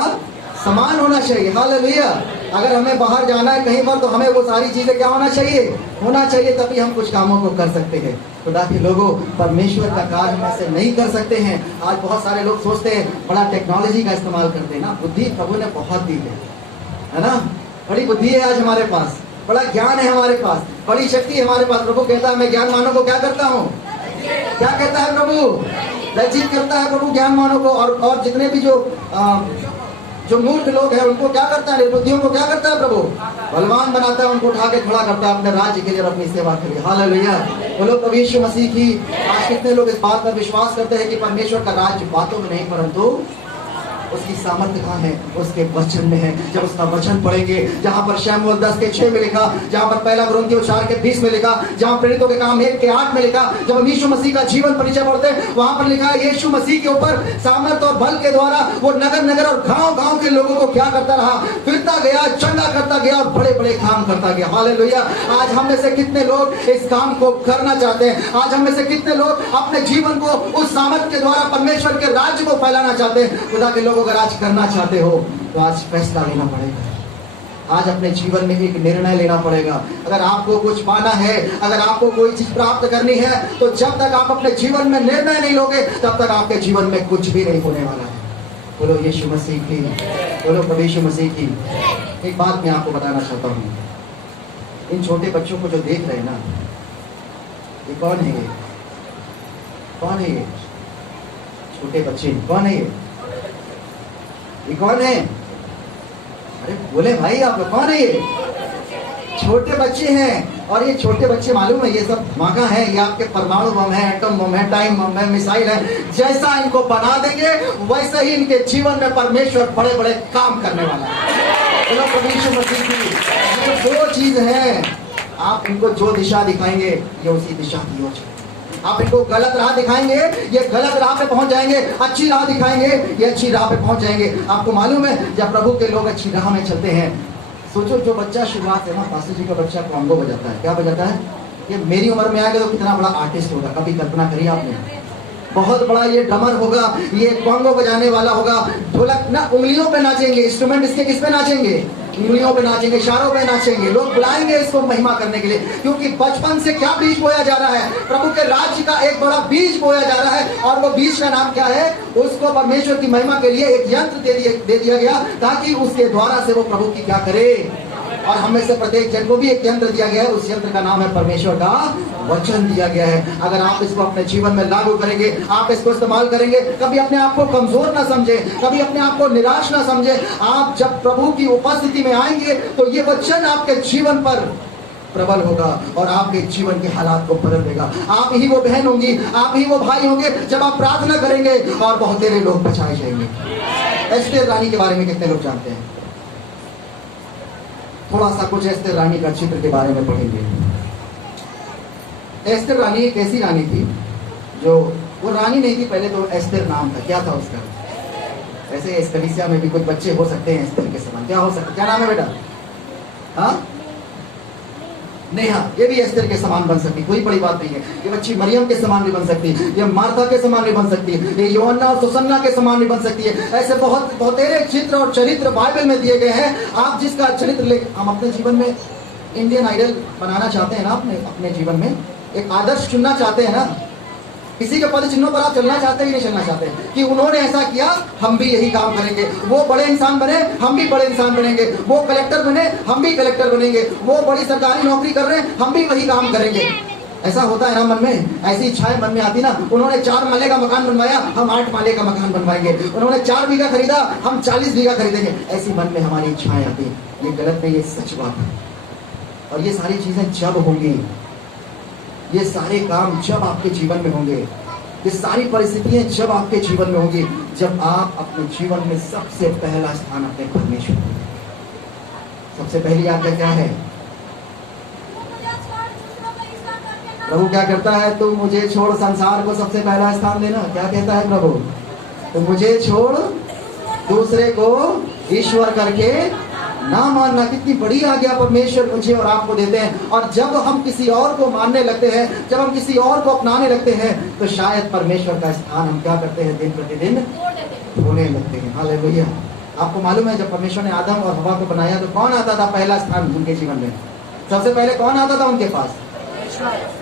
सामान होना चाहिए। हालेलुया। अगर हमें बाहर जाना है कहीं पर तो हमें वो सारी चीजें क्या होना चाहिए? होना चाहिए, तभी हम कुछ कामों को कर सकते हैं। खुदा के लोगों, परमेश्वर का कार्य हम ऐसे नहीं कर सकते हैं। आज बहुत सारे लोग सोचते हैं बड़ा टेक्नोलॉजी का इस्तेमाल करते हैं ना। बुद्धि प्रभु ने बहुत दी है ना। बड़ी बुद्धि है आज हमारे पास, बड़ा ज्ञान है हमारे पास, बड़ी शक्ति है हमारे पास। प्रभु कहता है मैं ज्ञानवानों को क्या करता हूँ? क्या कहता है प्रभु? लज्जित करता है प्रभु ज्ञानवानों को। और जितने भी जो मूर्ख लोग हैं उनको क्या करता है? निर्बुद्धियों को क्या करता है प्रभु? बलवान बनाता है, उनको उठा के खड़ा करता है अपने राज्य के लिए और अपनी सेवा के लिए। हालेलुया। बोलो प्रभु यीशु मसीह की। आज कितने लोग इस बात पर विश्वास करते हैं कि परमेश्वर का राज्य बातों में नहीं परंतु उसकी सामर्थ्य कहाँ है? उसके वचन में है। जब उसका वचन पढ़ेंगे, जहाँ पर शमूएल 10:6 में लिखा, जहाँ पर पहला कुरिन्थियों 4:20 में लिखा, जहाँ प्रेरितों के काम 1:8 में लिखा, जब हम यीशु मसीह का जीवन परिचय पढ़ते हैं वहां पर लिखा है यीशु मसीह के ऊपर सामर्थ और बल के द्वारा वो नगर नगर और गांव गांव के लोगों को क्या करता रहा? फिरता गया, चंगा करता गया और बड़े बड़े काम करता गया। हालेलुया। आज हम में से कितने लोग इस काम को करना चाहते हैं? आज हम में से कितने लोग अपने जीवन को उस सामर्थ के द्वारा परमेश्वर के राज्य को फैलाना चाहते हैं? खुदा के लोग अगर आज करना चाहते हो तो आज फैसला लेना पड़ेगा। आज अपने जीवन में एक निर्णय लेना पड़ेगा। अगर आपको कुछ पाना है, अगर आपको कोई चीज प्राप्त करनी है, तो जब तक आप अपने जीवन में निर्णय नहीं लोगे तब तक आपके जीवन में कुछ भी नहीं होने वाला है। बोलो यीशु मसीह की। बोलो प्रभु यीशु मसीह की। एक बात मैं आपको बताना चाहता हूँ, इन छोटे बच्चों को जो देख रहे हैं ना, ये कौन है? ये कौन है? ये छोटे बच्चे कौन है? ये कौन है? अरे बोले भाई आप लोग, कौन है ये? छोटे बच्चे हैं। और ये छोटे बच्चे मालूम है ये सब धमाका है, ये आपके परमाणु बम है, एटम बम है, टाइम बम है, मिसाइल है। जैसा इनको बना देंगे वैसे ही इनके जीवन में परमेश्वर बड़े बड़े काम करने वाला है। बोलो प्रभु यीशु मसीह की। ये दो चीज है, आप इनको जो दिशा दिखाएंगे ये उसी दिशा की ओर चलेंगे। आप इनको गलत राह दिखाएंगे, ये गलत राह पे पहुंच जाएंगे। अच्छी राह दिखाएंगे, ये अच्छी राह पे पहुंच जाएंगे। आपको मालूम है जब प्रभु के लोग अच्छी राह में चलते हैं, सोचो जो बच्चा शुरुआत से ना, पास्टर जी का बच्चा कॉन्गो बजाता है, क्या बजाता है? ये मेरी उम्र में आएगा तो कितना बड़ा आर्टिस्ट होगा, कभी कल्पना करिए आपने। बहुत बड़ा ये ड्रमर होगा, ये कॉन्गो बजाने वाला होगा। ढोलक ना उंगलियों पे नाचेंगे, इंस्ट्रूमेंट इसके किस पे नाचेंगे? उंगलियों पे नाचेंगे, इशारों पे नाचेंगे। लोग बुलाएंगे इसको महिमा करने के लिए, क्योंकि बचपन से क्या बीज बोया जा रहा है? प्रभु के राज्य का एक बड़ा बीज बोया जा रहा है। और वो बीज का नाम क्या है? उसको परमेश्वर की महिमा के लिए एक यंत्र दे दिया गया, ताकि उसके द्वारा से वो प्रभु की क्या करे। और हमें से प्रत्येक जन को भी एक यंत्र दिया गया है, उस यंत्र का नाम है परमेश्वर का वचन दिया गया है। अगर आप इसको अपने जीवन में लागू करेंगे, आप इसको इस्तेमाल करेंगे, कभी अपने आप को कमजोर ना समझे, कभी अपने आप को निराश ना समझे। आप जब प्रभु की उपस्थिति में आएंगे तो ये वचन आपके जीवन पर प्रबल होगा और आपके जीवन के हालात को बदल देगा। आप ही वो बहन होंगी, आप ही वो भाई होंगे जब आप प्रार्थना करेंगे और बहुत तेरे लोग बचाए जाएंगे। एस्तेर रानी के बारे में कितने लोग जानते हैं? थोड़ा सा कुछ एस्तेर रानी का चित्र के बारे में पढ़ेंगे। एस्तेर रानी एक ऐसी रानी थी जो, वो रानी नहीं थी पहले तो, एस्तेर नाम था। क्या था उसका? ऐसे इस कलीसिया में भी कुछ बच्चे हो सकते हैं एस्तेर के समान। क्या हो सकता? क्या नाम है बेटा? हाँ, नेहा। ये भी एस्तेर के समान बन सकती, कोई बड़ी बात नहीं है। ये बच्ची मरियम के समान भी बन सकती है, ये मार्था के समान भी बन सकती है, ये यूहन्ना और सुसन्ना के समान भी बन सकती है। ऐसे बहुत बहुतेरे चित्र और चरित्र बाइबल में दिए गए हैं। आप जिसका चरित्र ले, हम अपने जीवन में इंडियन आइडल बनाना चाहते हैं ना, अपने जीवन में एक आदर्श चुनना चाहते हैं ना, किसी के पद चिन्हों पर आप चलना चाहते हैं कि नहीं चलना चाहते? कि उन्होंने ऐसा किया, हम भी यही काम करेंगे। वो बड़े इंसान बने, हम भी बड़े इंसान बनेंगे। वो कलेक्टर बने, हम भी कलेक्टर बनेंगे। वो बड़ी सरकारी नौकरी कर रहे हैं, हम भी वही काम करेंगे। ऐसा होता है ना मन में, ऐसी इच्छाएं मन में आती ना। उन्होंने 4 माले का मकान बनवाया, हम 8 माले का मकान बनवाएंगे। उन्होंने 4 बीघा खरीदा, हम 40 बीघा खरीदेंगे। ऐसी मन में हमारी इच्छाएं आती। ये गलत नहीं, ये सच बात है। और ये सारी चीजें जब होंगी, ये सारे काम जब आपके जीवन में होंगे, ये सारी परिस्थितियां जब आपके जीवन में होंगी, जब आप अपने जीवन में सबसे पहला स्थान अपने परमेश्वर, सबसे पहली आज्ञा क्या है? प्रभु क्या करता है? तू मुझे छोड़ संसार को सबसे पहला स्थान देना। क्या कहता है प्रभु? तो मुझे छोड़ दूसरे को ईश्वर करके ना मानना। कितनी बड़ी आज्ञा परमेश्वर मुझे और आपको देते हैं। और जब हम किसी और को मानने लगते हैं, जब हम किसी और को अपनाने लगते हैं, तो शायद परमेश्वर का स्थान हम क्या करते हैं? दिन प्रतिदिन खोने लगते हैं। हालेलुया। आपको मालूम है, जब परमेश्वर ने आदम और हवा को बनाया तो कौन आता था पहला स्थान उनके जीवन में? सबसे पहले कौन आता था उनके पास?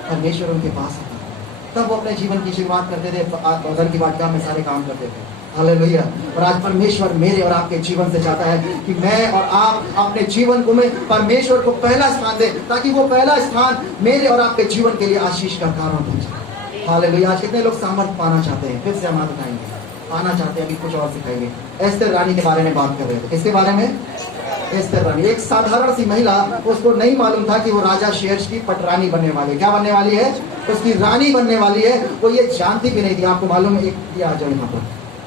परमेश्वर उनके पास आता। तब वो अपने जीवन की शुरुआत करते थे, बदन की वाटिका में सारे काम करते थे। हालेलुया। और आज परमेश्वर मेरे और आपके जीवन से चाहता है कि मैं और आप अपने जीवन को में परमेश्वर को पहला स्थान दें, ताकि वो पहला स्थान मेरे और आपके जीवन के लिए आशीष का कारण बन जाए। हालेलुया। आज कितने लोग सामर्थ पाना चाहते हैं? फिर से हम हाथ उठाएंगे। पाना चाहते हैं, अभी कुछ और सिखाएंगे। एस्तर रानी के बारे में बात कर रहे थे। किसके बारे में? एस्तर रानी, एक साधारण सी महिला। उसको नहीं मालूम था कि वो राजा शेरश की पटरानी बनने वाली है। क्या बनने वाली है? उसकी रानी बनने वाली है। वो ये जानती भी नहीं थी। आपको मालूम है, एक आ जाओ यहाँ पर,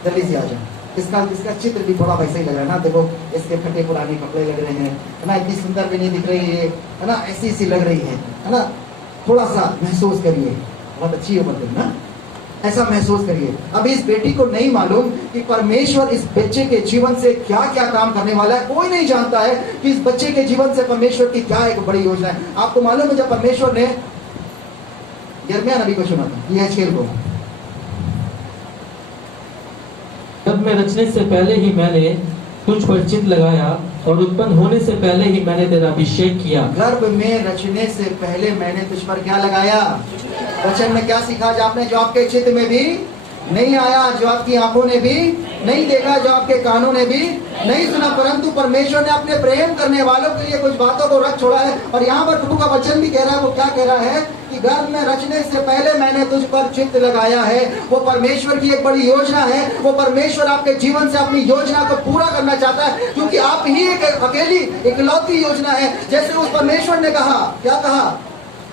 जल्दी से आ जाओ। इसका चित्र भी थोड़ा वैसे ही लग रहा है ना। देखो, इसके फटे पुराने कपड़े लग रहे हैं, है ना। इतनी सुंदर भी नहीं दिख रही है ना, ऐसी सी लग रही है ना। थोड़ा सा महसूस करिए, बहुत अच्छी है मतलब ना, ऐसा महसूस करिए। अभी इस बेटी को नहीं मालूम कि परमेश्वर इस बच्चे के जीवन से क्या क्या काम करने वाला है। कोई नहीं जानता है कि इस बच्चे के जीवन से परमेश्वर की क्या एक बड़ी योजना है। आपको मालूम है, जब परमेश्वर ने यिर्मयाह नबी को चुना था, यहेजकेल को, जब मैं रचने से पहले ही मैंने तुझ पर चित्त लगाया और उत्पन्न होने से पहले ही मैंने तेरा अभिषेक किया। गर्भ में रचने से पहले मैंने तुझ पर क्या लगाया? वचन में क्या सीखा? जो आपने, जो आपके चित्त में भी नहीं आया, जो आपकी आंखों ने भी नहीं देखा, जो आपके कानों ने भी नहीं सुना, परंतु परमेश्वर ने अपने प्रेम करने वालों के लिए कुछ बातों को रख छोड़ा है। और यहाँ पर प्रभु का वचन भी कह रहा है। वो क्या कह रहा है? कि गर्भ में रचने से पहले मैंने तुझ पर चित्त लगाया है। वो परमेश्वर की एक बड़ी योजना है। वो परमेश्वर आपके जीवन से अपनी योजना को पूरा करना चाहता है, क्योंकि आप ही एक अकेली इकलौती योजना है। जैसे उस परमेश्वर ने कहा, क्या कहा?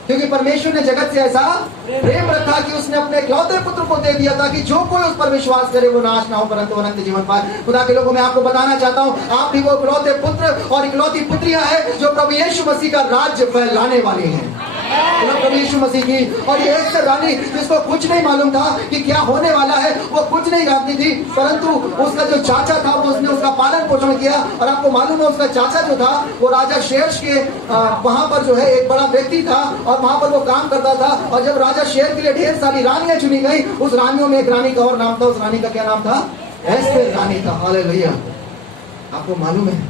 क्योंकि परमेश्वर ने जगत से ऐसा प्रेम रखा कि उसने अपने इकलौते पुत्र को दे दिया, ताकि जो कोई उस पर विश्वास करे वो नाश ना हो परंतु अनंत जीवन पाए। खुदा के लोगों, मैं आपको बताना चाहता हूँ, आप भी वो इकलौते पुत्र और इकलौती पुत्रियां हैं जो प्रभु यीशु मसीह का राज्य फैलाने वाले हैं। प्रभु यीशु मसीह की। और ये एस्तर रानी, जिसको कुछ नहीं मालूम था कि क्या होने वाला है, वो कुछ नहीं जानती थी, परंतु उसका जो चाचा था वो उसने उसका पालन पोषण किया। और आपको मालूम है, उसका चाचा जो था वो राजा शेरश के वहां पर जो है एक बड़ा व्यक्ति था, और वहां पर वो काम करता था। और जब राजा शेर के लिए ढेर सारी रानियां चुनी गई, उस रानियों में एक रानी का और नाम था। उस रानी का क्या नाम था? एस्तर रानी था। हालेलुया। आपको मालूम है,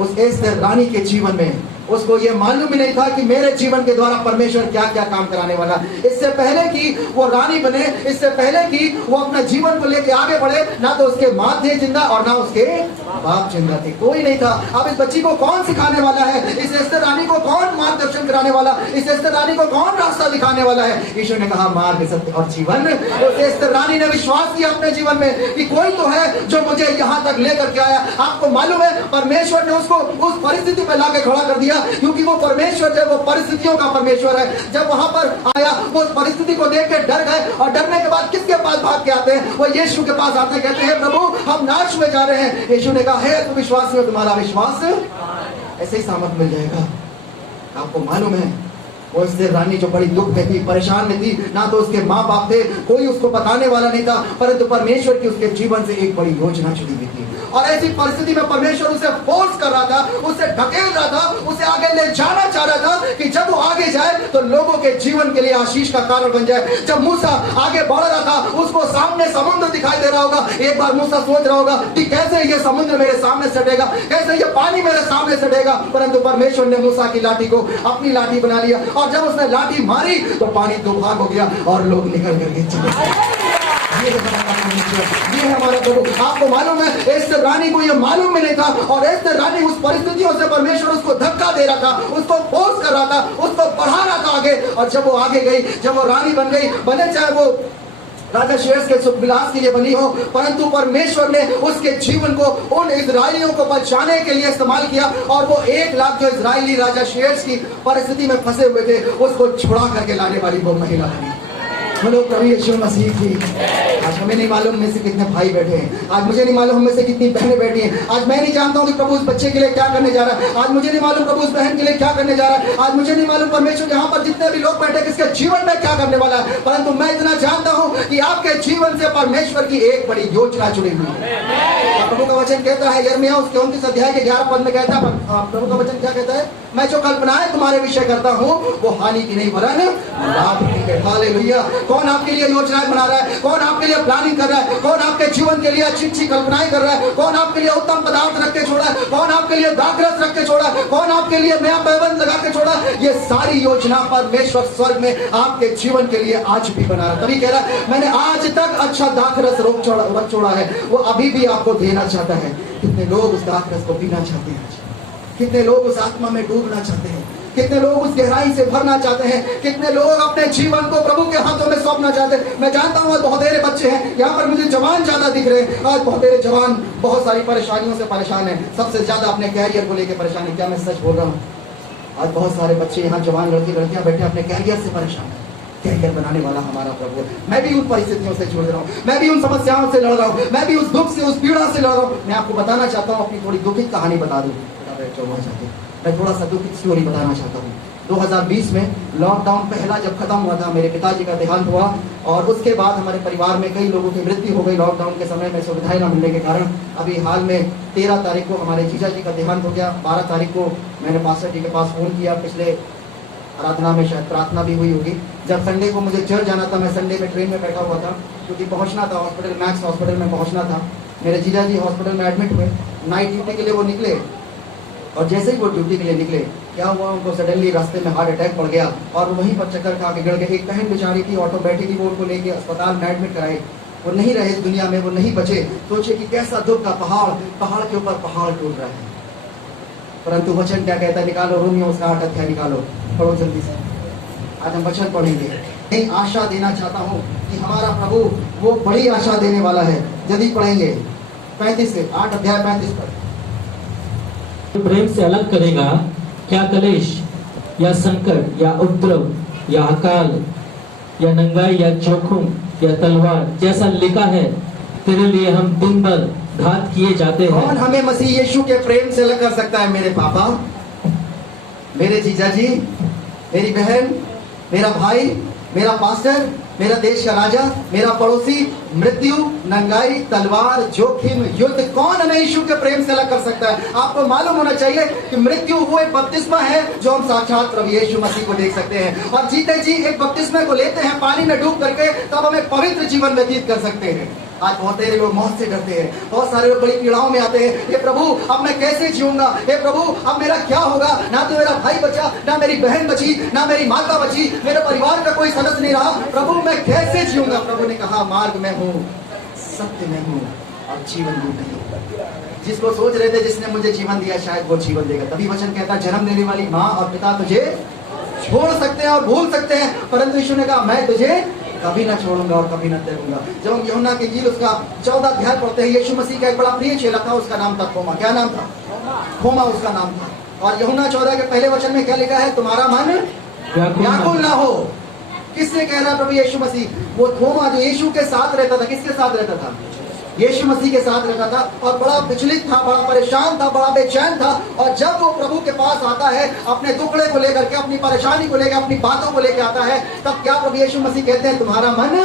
उस एस्तर रानी के जीवन में उसको ये मालूम ही नहीं था कि मेरे जीवन के द्वारा परमेश्वर क्या क्या काम कराने वाला। इससे पहले कि वो रानी बने, इससे पहले कि वो अपना जीवन को लेके आगे बढ़े, ना तो उसके माँ थे जिंदा और ना उसके बाप जिंदा थे, कोई नहीं था। अब इस बच्ची को कौन सिखाने वाला है? इस एस्तर रानी को कौन मार्गदर्शन कराने वाला? इस एस्तर रानी को कौन रास्ता दिखाने वाला है? यीशु ने कहा, मार्ग, सत्य और जीवन। उस एस्तर रानी ने विश्वास किया अपने जीवन में कि कोई तो है जो मुझे यहाँ तक लेकर के आया। आपको मालूम है, परमेश्वर ने उसको उस परिस्थिति में लाके खड़ा कर दिया, क्योंकि वो परमेश्वर है, वो परिस्थितियों का परमेश्वर है। जब वहां पर आया, वो उस परिस्थिति को देख के डर गए, और डरने के बाद किसके पास भाग के आते हैं? वो यीशु के पास आते, कहते हैं, प्रभु हम नाश में जा रहे हैं। यीशु ने कहा, है तू विश्वासी हो, तुम्हारा विश्वास ऐसे ही सामर्थ मिल जाएगा। आपको मालूम है, वो एस्तर रानी जो बड़ी दुख में थी, परेशान में थी, ना तो उसके माँ बाप थे, कोई उसको बताने वाला नहीं था, परंतु परमेश्वर की उसके जीवन से एक बड़ी योजना जुड़ी हुई थी। और ऐसी परिस्थिति में परमेश्वर उसे फोर्स कर रहा था, उसे ढकेल रहा था, उसे आगे ले जाना चाह रहा था कि जब वो आगे जाए तो लोगों के जीवन के लिए आशीष का कारण बन जाए। जब मूसा आगे बढ़ रहा था, उसको सामने समुद्र दिखाई दे रहा होगा। एक बार मूसा सोच रहा होगा कि कैसे ये समुद्र मेरे सामने सटेगा, कैसे ये पानी मेरे सामने सटेगा, परंतु परमेश्वर ने मूसा की लाठी को अपनी लाठी बना लिया और जब उसने लाठी मारी तो पानी दो भाग हो गया और लोग निकल करके चले गए। ये है हमारा प्रभु। आपको मालूम है एस्तर रानी को ये मालूम भी नहीं था और एस्तर रानी उस परिस्थितियों से परमेश्वर उसको धक्का दे रहा था, उसको फोर्स कर रहा था, उसको बढ़ा रहा था आगे। और जब वो आगे गई, जब वो रानी बन गई, भले चाहे वो राजा शेष के सुख विलास के लिए बनी हो, परंतु परमेश्वर ने उसके जीवन को उन इजरायलियों को बचाने के लिए इस्तेमाल किया और वो 1 लाख जो इजरायली राजा शेष की परिस्थिति में फंसे हुए थे उसको छुड़ा करके लाने वाली वो महिला बनी। बोलो प्रभु यीशु मसीह की। आज हमें नहीं मालूम में से कितने भाई बैठे हैं, आज मुझे नहीं मालूम में से कितनी बहनें बैठी हैं। आज मैं नहीं जानता हूँ कि प्रभु उस बच्चे के लिए क्या करने जा रहा है, आज मुझे नहीं मालूम प्रभु उस बहन के लिए क्या करने जा रहा है, आज मुझे नहीं मालूम परमेश्वर यहाँ पर जितने भी लोग बैठे किसके जीवन में क्या करने वाला है, परंतु मैं इतना जानता हूँ कि आपके जीवन से परमेश्वर की एक बड़ी योजना जुड़ी हुई है। प्रभु का वचन कहता है यिर्मयाह उसके 29 अध्याय के 11 पद में कहता है, प्रभु का वचन क्या कहता है, मैं जो कल्पनाएं तुम्हारे विषय करता हूँ वो हानि की नहीं वरन लाभ की है। हालेलुया। कौन आपके लिए योजनाएं बना रहा है, कौन आपके लिए प्लानिंग कर रहा है, कौन आपके जीवन के लिए अच्छी अच्छी कल्पनाएं कर रहा है, कौन आपके लिए उत्तम पदार्थ रख के छोड़ा है, कौन आपके लिए दाखरस रख के छोड़ा है, कौन आपके लिए नया पैबंद लगा के छोड़ा है, ये सारी योजना परमेश्वर स्वर्ग में आपके जीवन के लिए आज भी बना रहा है। तभी कह रहा है मैंने आज तक अच्छा दाखरस रख छोड़ा है, वो अभी भी आपको देना चाहता है। कितने लोग उस दाखरस को पीना चाहते हैं, कितने लोग उस आत्मा में डूबना चाहते हैं, कितने लोग उस गहराई से भरना चाहते हैं, कितने लोग अपने जीवन को प्रभु के हाथों में सौंपना चाहते हैं। मैं जानता हूँ आज बहुत सारे बच्चे हैं यहाँ पर, मुझे जवान ज्यादा दिख रहे हैं। आज बहुत सारे जवान बहुत सारी परेशानियों से परेशान है, सबसे ज्यादा अपने कैरियर को लेकर परेशान है। क्या मैं सच बोल रहा हूँ? आज बहुत सारे बच्चे यहाँ जवान लड़के लड़कियां बैठे अपने कैरियर से परेशान है। कैरियर बनाने वाला हमारा प्रभु। मैं भी उन परिस्थितियों से जुड़ रहा हूँ, मैं भी उन समस्याओं से लड़ रहा हूँ, मैं भी उस दुख से उस पीड़ा से लड़ रहा हूँ। मैं आपको बताना चाहता हूँ, अपनी थोड़ी दुखित कहानी बता दूँ। मैं थोड़ा सा दुखित स्टोरी बताना चाहता हूँ। 2020 में लॉकडाउन पहला जब खत्म हुआ था, मेरे पिताजी का देहांत हुआ और उसके बाद हमारे परिवार में कई लोगों की मृत्यु हो गई लॉकडाउन के समय में सुविधाएं न मिलने के कारण। अभी हाल में 13 तारीख को हमारे जीजा जी का देहांत हो गया। 12 तारीख को मैंने पास्टर जी के पास फोन किया, पिछले आराधना में शायद प्रार्थना भी हुई होगी। जब संडे को मुझे चर्च जाना था, मैं संडे में ट्रेन में बैठा हुआ था क्योंकि पहुंचना था हॉस्पिटल, मैक्स हॉस्पिटल में पहुंचना था। मेरे जीजा जी हॉस्पिटल में एडमिट हुए, नाइट ड्यूटी के लिए वो निकले और जैसे ही वो ड्यूटी के लिए निकले, क्या हुआ उनको सडनली रास्ते में हार्ट अटैक पड़ गया और वहीं पर चक्कर खा के गिर गए। एक बहन बेचारी थी, ऑटो बैठी थी, वो उनको लेके अस्पताल में एडमिट कराए। वो नहीं रहे इस दुनिया में, वो नहीं बचे। सोचे कि कैसा दुख का पहाड़, पहाड़ के ऊपर पहाड़ टूट रहा है। परंतु वचन क्या कहता है, निकालो रोमियो उसका 8 अध्याय निकालो, पढ़ो जल्दी से। आज हम वचन पढ़ेंगे। एक आशा देना चाहता हूँ कि हमारा प्रभु वो बड़ी आशा देने वाला है। जल्दी पढ़ेंगे 35 से 8 अध्याय 35 पर। प्रेम से अलग करेगा क्या कलेश या संकट या उपद्रव या अकाल या नंगाई या जोखिम या तलवार, जैसा लिखा है तेरे लिए हम दिन भर घात किए जाते हैं। कौन हमें मसीह यीशु के प्रेम से अलग कर सकता है? मेरे पापा, मेरे जीजा जी, मेरी बहन, मेरा भाई, मेरा पास्टर, मेरा देश का राजा, मेरा पड़ोसी, मृत्यु, नंगाई, तलवार, जोखिम, युद्ध, कौन हमें यीशु के प्रेम से अलग कर सकता है? आपको मालूम होना चाहिए कि मृत्यु वो एक बपतिस्मा है जो हम साक्षात प्रभु यीशु मसीह को देख सकते हैं और जीते जी एक बपतिस्मे को लेते हैं पानी में डूब करके, तब हम एक पवित्र जीवन व्यतीत कर सकते हैं। आज बहुत सारे लोग मौत से डरते हैं, बहुत सारे लोग बड़ी पीड़ाओं में आते हैं। हे प्रभु, अब मैं कैसे जीऊंगा? हे प्रभु, अब मेरा क्या होगा? ना तो मेरा भाई बचा, ना मेरी बहन बची, ना मेरी माता बची, मेरे परिवार का कोई सदस्य नहीं रहा। प्रभु मैं कैसे जीऊंगा? प्रभु ने कहा मार्ग में हूँ, सत्य में हूँ और जीवन भी नहीं। जिसको सोच रहे थे जिसने मुझे जीवन दिया शायद वो जीवन देगा। तभी वचन कहता जन्म देने वाली माँ और पिता तुझे छोड़ सकते हैं और भूल सकते हैं, परंतु यीशु ने कहा मैं तुझे कभी ना छोड़ूंगा और कभी ना त्यागूंगा। जब हम यूहन्ना की इंजील उसका 14 अध्याय पढ़ते हैं, यीशु मसीह का एक बड़ा प्रिय चेला था, उसका नाम था थोमा। क्या नाम था? थोमा उसका नाम था। और यूहन्ना 14 के पहले वचन में क्या लिखा है? तुम्हारा मन व्याकुल ना हो। किसने कह रहा प्रभु यीशु मसीह? वो थोमा जो यीशु के साथ रहता था, किसके साथ रहता था? यीशु मसीह के साथ रहता था और बड़ा विचलित था, बड़ा परेशान था, बड़ा बेचैन था। और जब वो प्रभु के पास आता है अपने दुखड़े को लेकर के, अपनी परेशानी को लेकर, अपनी बातों को लेकर आता है, तब क्या प्रभु यीशु मसीह कहते हैं तुम्हारा मन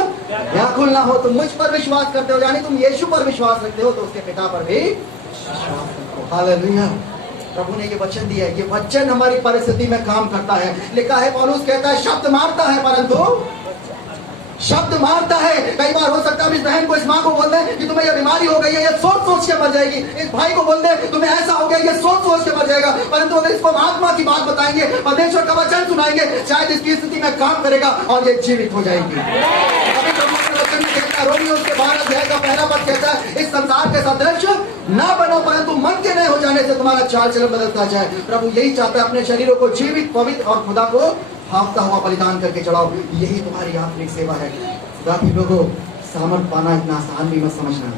व्याकुल ना हो। तुम मुझ पर विश्वास करते हो, यानी तुम यीशु पर विश्वास रखते हो, तो उसके पिता पर भी हालेलुया। प्रभु ने ये वचन दिया है, ये वचन हमारी परिस्थिति में काम करता है। लिखा है, पौलुस कहता है शब्द मारता है परंतु शब्द मारता है। कई बार हो सकता है इस बहन को, इस माँ को बोल दे कि तुम्हें ये बीमारी हो गई है, ये सोच सोच के मर जाएगी। इस भाई को बोल दे तुम्हें ऐसा हो गया, ये सोच सोच के मर जाएगा। परंतु अगर इसको आत्मा की बात बताएंगे, परमेश्वर का वचन सुनाएंगे, शायद इसकी स्थिति में काम करेगा और ये जीवित हो जाएगी। अभी प्रभु के वचन में कहता है, रोमियो उसके 12 अध्याय का पहला पद कहता है, इस संसार के सदृश ना बनो, परंतु मन के नए हो जाने से तुम्हारा चाल चलन बदलता जाए। प्रभु यही चाहता है, अपने शरीरों को जीवित, पवित्र और खुदा को भावता हुआ बलिदान करके चढ़ाओ। यही तुम्हारी आत्मिक सेवा है। खुदा के लोगों, सामर्थ पाना इतना आसान भी मत समझना।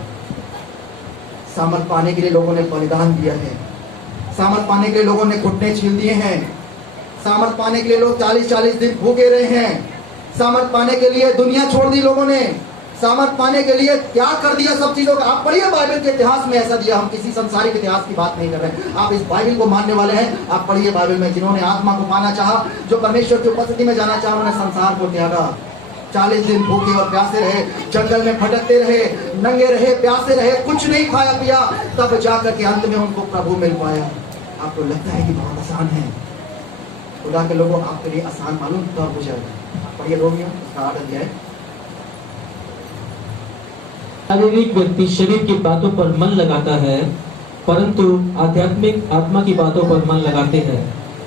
सामर्थ पाने के लिए लोगों ने बलिदान दिया है। सामर्थ पाने के लिए लोगों ने घुटने छील दिए हैं। सामर्थ पाने के लिए लोग 40-40 दिन भूखे रहे हैं। सामर्थ पाने के लिए दुनिया छोड़ दी लोगों ने। सामर्थ पाने के लिए क्या कर दिया सब चीजों का। आप पढ़िए बाइबल के इतिहास में ऐसा दिया। हम किसी संसारिक इतिहास की बात नहीं कर रहे। आप इस बाइबल को मानने वाले हैं, आप पढ़िए बाइबल में, जिन्होंने आत्मा को पाना चाहा, जो परमेश्वर की उपस्थिति में जाना चाहा, उन्होंने संसार को त्यागा। 40 दिन भूखे और प्यासे रहे, जंगल में भटकते रहे, नंगे रहे, प्यासे रहे, कुछ नहीं खाया पिया, तब जाकर के अंत में उनको प्रभु मिल पाया। आपको लगता है कि बहुत आसान है? खुदा के लोगों, आपके लिए आसान मालूम तब हो जाएगा। पढ़िए रोमियो उसका 8 अध्याय। शारीरिक व्यक्ति शरीर की बातों पर मन लगाता है, परंतु आध्यात्मिक आत्मा की बातों पर मन लगाते हैं।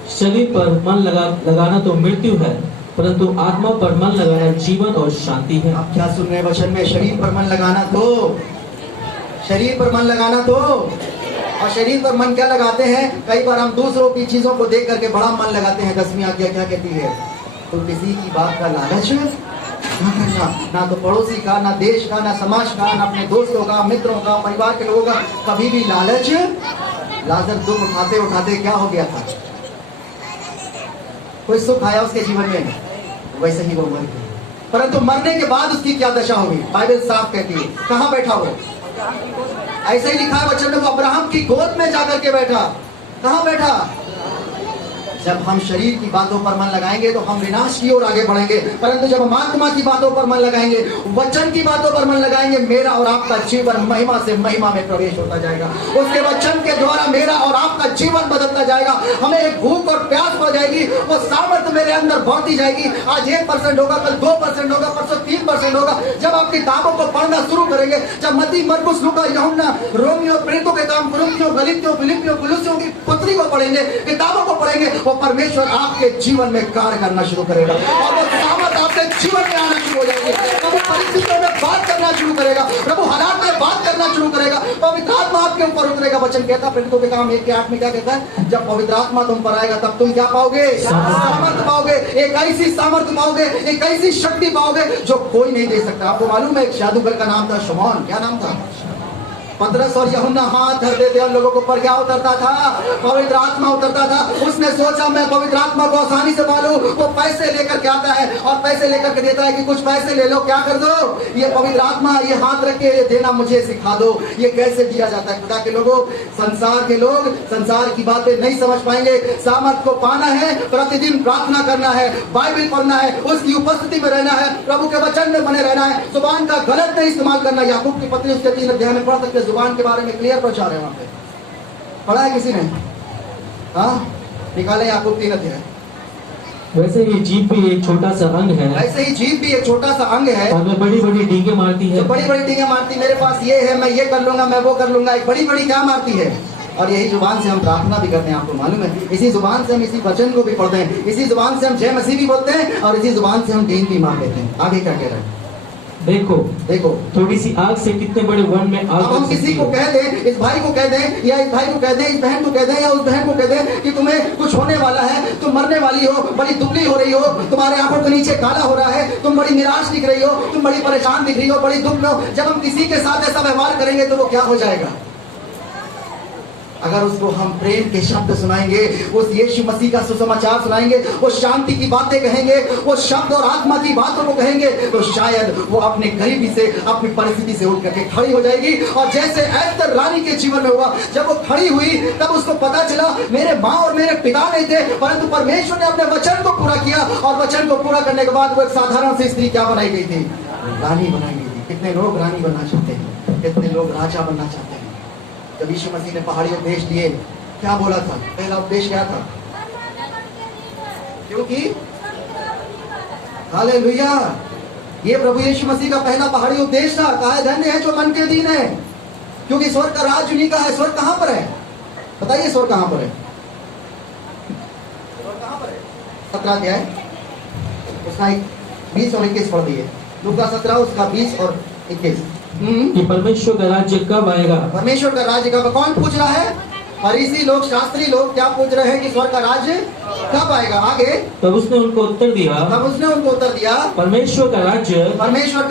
शरीर पर मन लगाना तो मृत्यु है, परंतु आत्मा पर मन लगाना जीवन और शांति है। आप क्या सुन रहे हैं वचन में? शरीर पर मन लगाना तो, शरीर पर मन लगाना तो, और शरीर पर मन क्या लगाते हैं? कई बार हम दूसरों की चीजों को देख करके बड़ा मन लगाते हैं। 10वीं आज्ञा क्या कहती है? तो किसी की बात का लालच ना करना, ना तो पड़ोसी का, ना देश का, ना समाज का, ना अपने दोस्तों का, मित्रों का, परिवार के लोगों का कभी भी लालच। लाजर दुख उठाते उठाते क्या हो गया था? कोई सुख आया उसके जीवन में, वैसे ही वो मर गया। परंतु मरने के बाद उसकी क्या दशा होगी? बाइबल साफ कहती है। कहाँ बैठा वो? ऐसे ही लिखा है वचन में, वो अब्राहम की गोद में जाकर के बैठा। कहाँ बैठा? जब हम शरीर की बातों पर मन लगाएंगे तो हम विनाश की ओर आगे बढ़ेंगे, परंतु जब हम आत्मा की बातों पर मन लगाएंगे, वचन की बातों पर मन लगाएंगे, मेरा और आपका जीवन महिमा से महिमा में प्रवेश होता जाएगा। उसके वचन के द्वारा मेरा और आपका जीवन बदलता जाएगा। हमें एक भूख और प्यास बढ़ जाएगी, वो सामर्थ्य मेरे अंदर बढ़ती जाएगी। आज 1% होगा, कल 2% होगा, परसों 3% होगा। जब आप किताबों को पढ़ना शुरू करेंगे, जब मत्ती, मरकुस, लूका, यूहन्ना, रोमियो, प्रेरितों के काम, कुरिन्थियों, गलातियों, फिलिपियों, कुलुस्सियों की पत्री को पढ़ेंगे, किताबों को पढ़ेंगे, परमेश्वर आपके जीवन में कार्य करना शुरू करेगा और वो सामर्थ आपके जीवन में आना शुरू हो जाएगी। प्रभु परिस्थितियों में बात करना शुरू करेगा, प्रभु हालात में बात करना शुरू करेगा, पवित्र आत्मा आपके ऊपर उतरेगा। वचन कहता है प्रेरितों के काम 1:8 में क्या कहता है? जब पवित्र आत्मा तुम पर आएगा तब तुम क्या पाओगे? सामर्थ पाओगे। एक ऐसी सामर्थ पाओगे, एक ऐसी शक्ति पाओगे जो कोई नहीं दे सकता। आपको मालूम है एक जादूगर का नाम था शमौन। क्या नाम था? पतरस और यूहन्ना हाथ धरते थे और लोगों के ऊपर क्या उतरता था? पवित्र आत्मा उतरता था। उसने सोचा मैं पवित्र आत्मा को आसानी से पालूं। वो पैसे लेकर के आता है और पैसे लेकर के देता है कि कुछ पैसे ले लो, क्या कर दो? ये पवित्र आत्मा, ये हाथ रख के ये देना मुझे सिखा दो। ये कैसे दिया जाता है? खुदा के लोगों, संसार के लोग संसार की बातें नहीं समझ पाएंगे। सामर्थ को पाना है, प्रतिदिन प्रार्थना करना है, बाइबल पढ़ना है, उसकी उपस्थिति में रहना है, प्रभु के वचन में बने रहना है, जुबान का गलत नहीं इस्तेमाल करना। याकूब की पत्री उसके 3 अध्याय में पढ़ सकते, जुबान के बारे में क्लियर प्रचार है। वहां पे पढ़ा है किसी ने? हाँ, निकाले याकूब 3 अध्याय। वैसे ही जीभ भी एक छोटा सा अंग है। वैसे ही जीभ भी एक छोटा सा अंग है और मैं बड़ी बड़ी डींगे मारती है। तो बड़ी बड़ी डींगे मारती। मेरे पास ये है, मैं ये कर लूंगा, मैं वो कर लूंगा। एक बड़ी बड़ी क्या मारती है? और यही जुबान से हम प्रार्थना भी करते हैं। आपको मालूम है, इसी जुबान से हम इसी वचन को भी पढ़ते हैं, इसी जुबान से हम जय मसीह भी बोलते हैं और इसी जुबान से हम डींग भी मार लेते हैं। आगे क्या कह रहे हैं? देखो देखो, थोड़ी सी आग से कितने बड़े वन में आग। हम किसी को कह दें, इस भाई को कह दें, या इस भाई को कह दें, इस बहन को कह दें, या उस बहन को कह दें कि तुम्हें कुछ होने वाला है, तुम मरने वाली हो, बड़ी दुबली हो रही हो, तुम्हारे आंखों के नीचे काला हो रहा है, तुम बड़ी निराश दिख रही हो, तुम बड़ी परेशान दिख रही हो, बड़ी दुख में हो। जब हम किसी के साथ ऐसा व्यवहार करेंगे तो वो क्या हो जाएगा? अगर उसको हम प्रेम के शब्द सुनाएंगे, उस यीशु मसीह का सुसमाचार सुनाएंगे, वो शांति की बातें कहेंगे, वो शब्द और आत्मा की बातों को कहेंगे, तो शायद वो अपने गरीबी से, अपनी परिस्थिति से उठ करके खड़ी हो जाएगी। और जैसे एस्तर रानी के जीवन में हुआ, जब वो खड़ी हुई तब उसको पता चला मेरे माँ और मेरे पिता नहीं थे, परंतु परमेश्वर ने अपने वचन को पूरा किया। और वचन को पूरा करने के बाद वो एक साधारण सी स्त्री क्या बनाई गई थी? रानी बनाई गई थी। कितने लोग रानी बनना चाहते हैं, कितने लोग राजा बनना चाहते हैं। जब यीशु मसीह ने पहाड़ी उपदेश दिए, क्या बोला था? पहला उपदेश क्या था? क्योंकि हालेलुया, ये प्रभु यीशु मसीह का पहला पहाड़ी उपदेश था। कहा है धन्य है जो मन के दीन है, क्योंकि स्वर्ग का राज उन्हीं का है। स्वर्ग कहां पर है? बताइए स्वर्ग कहां पर है? स्वर्ग कहां पर है? 17 अध्याय उसका 20 और 21 पढ़ दिए। लूका 17 उसका 20 और 21। कि परमेश्वर का राज्य कब आएगा? परमेश्वर का राज्य कब? कौन पूछ रहा है? फरीसी लोग, शास्त्री लोग क्या पूछ रहे हैं कि स्वर्ग का राज्य कब आएगा? आगे तब उसने उनको उत्तर दिया, परमेश्वर का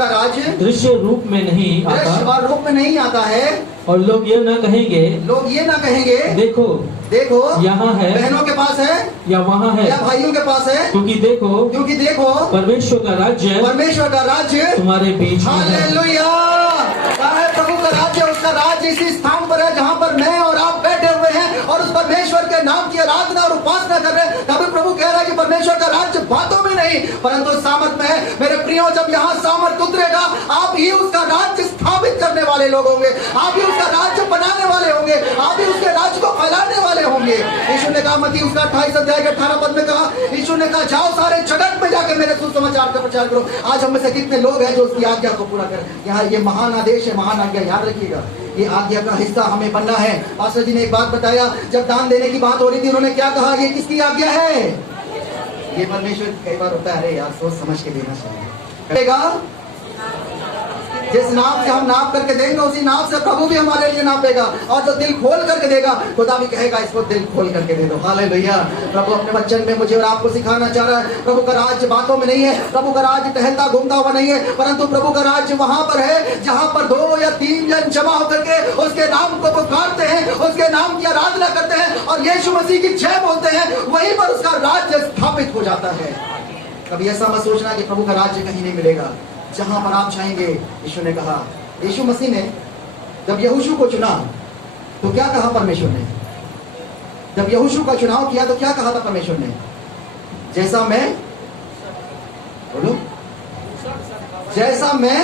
राज्य दृश्य रूप में नहीं आता, रूप में नहीं आता है। और लोग ये न कहेंगे देखो यहाँ है, बहनों के पास है या वहाँ है, या भाइयों के पास है, क्योंकि देखो परमेश्वर का राज्य तुम्हारे बीच में है। हालेलुया! प्रभु का राज्य, उसका राज्य इसी स्थान पर है जहाँ पर मैं और आप बैठे हुए हैं और उस परमेश्वर के नाम की आराधना और उपासना कर रहे हैं। तभी प्रभु कह रहा है कि परमेश्वर का राज्य बातों में नहीं परंतु सामर्थ में है। मेरे प्रियो, जब यहाँ सामर्थ उतरेगा, आप ही उसका राज्य स्थापित करने वाले लोग होंगे, आप ही उसका राज्य बनाने वाले होंगे, आप ही उसके राज्य को फैलाने वाले होंगे। यीशु ने कहा, मत्ती उसका 28 अध्याय के 18 पद में कहा, यीशु ने कहा जाओ सारे जगत में जाके मेरे सुसमाचार का प्रचार करो। आज हम में से कितने लोग हैं जो उसकी आज्ञा को पूरा करें? यहाँ ये महान आदेश है, महान आज्ञा, याद रखिएगा, ये आज्ञा का हिस्सा हमें बनना है। पास्टर जी ने एक बात बताया, जब दान देने की बात हो रही थी, उन्होंने क्या कहा? ये किसकी आज्ञा है? ये परमेश्वर। कई बार होता है, अरे यार सोच समझ के देना चाहिए। जिस नाप से हम नाप करके देंगे उसी नाप से प्रभु भी हमारे लिए नापेगा। और जो दिल खोल करके देगा, खुदा भी कहेगा इसको दिल खोल करके दे दो। हालेलुया! प्रभु अपने वचन में मुझे और आपको सिखाना चाह रहा है, प्रभु का राज्य बातों में नहीं है, प्रभु का राज्य टहलता घूमता हुआ नहीं है, परंतु प्रभु का राज्य वहां पर है जहां पर 2 या 3 जन जमा होकर के उसके नाम को पुकारते हैं, उसके नाम की आराधना करते हैं और यीशु मसीह की जय बोलते हैं, वहीं पर उसका राज्य स्थापित हो जाता है। कभी ऐसा मत सोचना कि प्रभु का राज्य कहीं नहीं मिलेगा, जहां पर आप चाहेंगे। यीशु ने कहा, यीशु मसीह ने जब यहोशू को चुना तो क्या कहा परमेश्वर ने? जब यहोशू का चुनाव किया तो क्या कहा था परमेश्वर ने? जैसा मैं, बोलो, जैसा मैं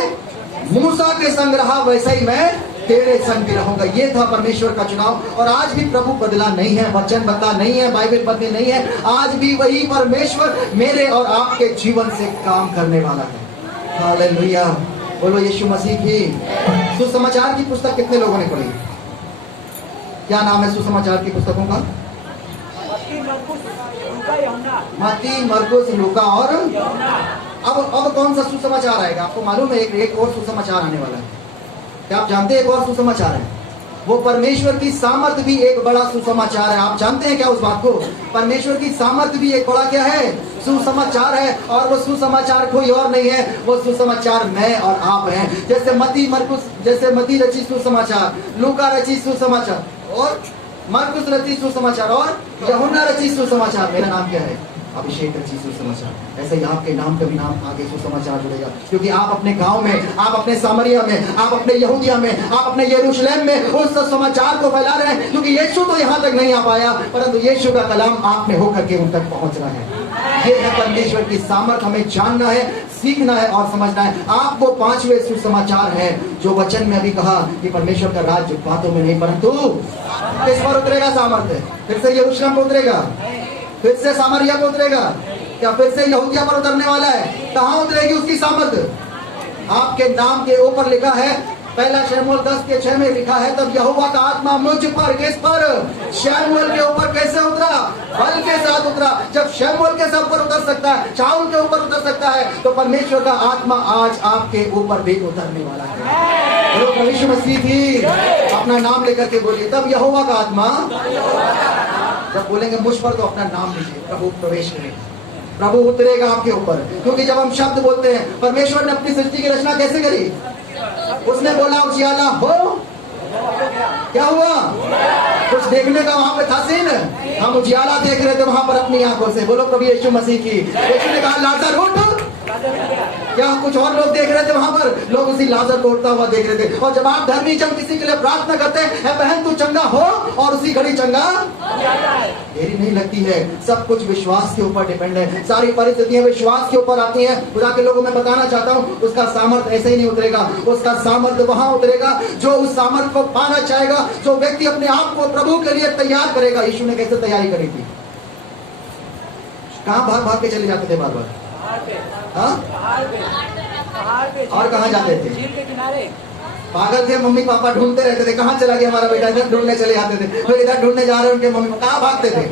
मूसा के संग रहा वैसा ही मैं तेरे संग भी रहूंगा। ये था परमेश्वर का चुनाव। और आज भी प्रभु बदला नहीं है, वचन बदला नहीं है, बाइबल बदली नहीं है। आज भी वही परमेश्वर मेरे और आपके जीवन से काम करने वाला है। हालेलुया! बोलो यीशु मसीह की। सुसमाचार की पुस्तक कितने लोगों ने पढ़ी? क्या नाम है सुसमाचार की पुस्तकों का? मत्ती, मरकुस, लूका और अब कौन सा सुसमाचार आएगा? आपको मालूम है एक और सुसमाचार आने वाला है। क्या आप जानते हैं एक और सुसमाचार है? वो परमेश्वर की सामर्थ भी एक बड़ा सुसमाचार है। आप जानते हैं क्या उस बात को? परमेश्वर की सामर्थ भी एक बड़ा क्या है? सुसमाचार है। और वो सुसमाचार कोई और नहीं है, वो सुसमाचार मैं और आप हैं। जैसे मत्ती रची सुसमाचार, लूका रची सुसमाचार और मरकुस रची सुसमाचार और यूहन्ना रची सुसमाचार। मेरा नाम क्या है? अभिषेक रची सुसमाचार। ऐसे ही आपके नाम का भी नाम आगे सुसमाचार जुड़ेगा, क्योंकि आप अपने गांव में, आप अपने सामरिया में, आप अपने यहूदिया में, आप अपने यरूशलेम में उस समाचार को फैला रहे हैं। क्योंकि यीशु तो यहाँ तक नहीं आ पाया, परंतु यीशु का कलाम आप में होकर के उन तक पहुंच रहा है। ये है परमेश्वर की सामर्थ। हमें जानना है, सीखना है और समझना है। आपको 5वें सुसमाचार है जो वचन में अभी कहा कि परमेश्वर का राज्य बातों में नहीं परंतु किस पर उतरेगा? सामर्थ्य। फिर से यरूशलेम पर उतरेगा, फिर से सामरिया पर उतरेगा, क्या फिर से यहूदिया पर उतरने वाला है? कहां उतरेगी उसकी सामर्थ्य? आपके नाम के ऊपर लिखा है, पहला शमूएल 10:6 में लिखा है, तब यहोवा का आत्मा मुझ पर, किस पर? शमूएल के ऊपर। कैसे उतरा? बल के साथ उतरा। जब शमूएल के सब पर उतर सकता है, शाऊल के ऊपर उतर सकता है, तो परमेश्वर का आत्मा आज आपके ऊपर भी उतरने वाला है। बोलो प्रभु यीशु मसीह की। अपना नाम लेकर के बोलिए, तब यहोवा का आत्मा, जब बोलेंगे मुझ पर तो अपना नाम लीजिए, प्रभु प्रवेश करेगा, प्रभु उतरेगा आपके ऊपर। क्योंकि जब हम शब्द बोलते हैं, परमेश्वर ने अपनी सृष्टि की रचना कैसे करी? उसने बोला उजियाला हो, क्या हुआ? कुछ देखने का वहां पे था सीन, हम उजियाला देख रहे थे वहां पर अपनी आंखों से। बोलो प्रभु यीशु मसीह की। यीशु ने कहा लाजर उठ, क्या कुछ और लोग देख रहे थे वहां पर? लोग उसी लाजर को उठता हुआ देख रहे थे। और जब आप धर्मी जब किसी के लिए प्रार्थना करते हैं, बहन तू चंगा हो, और उसी घड़ी चंगा देरी नहीं लगती है। सब कुछ विश्वास के ऊपर डिपेंड है। सारी परिस्थितियां विश्वास के ऊपर आती हैं। खुदा के लोगों में बताना चाहता हूं, उसका सामर्थ्य ऐसे ही नहीं उतरेगा। उसका सामर्थ्य वहां उतरेगा जो उस सामर्थ्य को पाना चाहेगा, जो व्यक्ति अपने आप को प्रभु के लिए तैयार करेगा। यीशु ने कैसे तैयारी करी थी? कहां भाग भाग के चले जाते थे बार बार? और कहां जाते थे? झील के किनारे। पागल थे, मम्मी पापा ढूंढते रहते थे, कहां चला गया हमारा बेटा, इधर ढूंढने चले जाते थे, फिर इधर ढूंढने जा रहे उनके मम्मी, कहां भागते थे?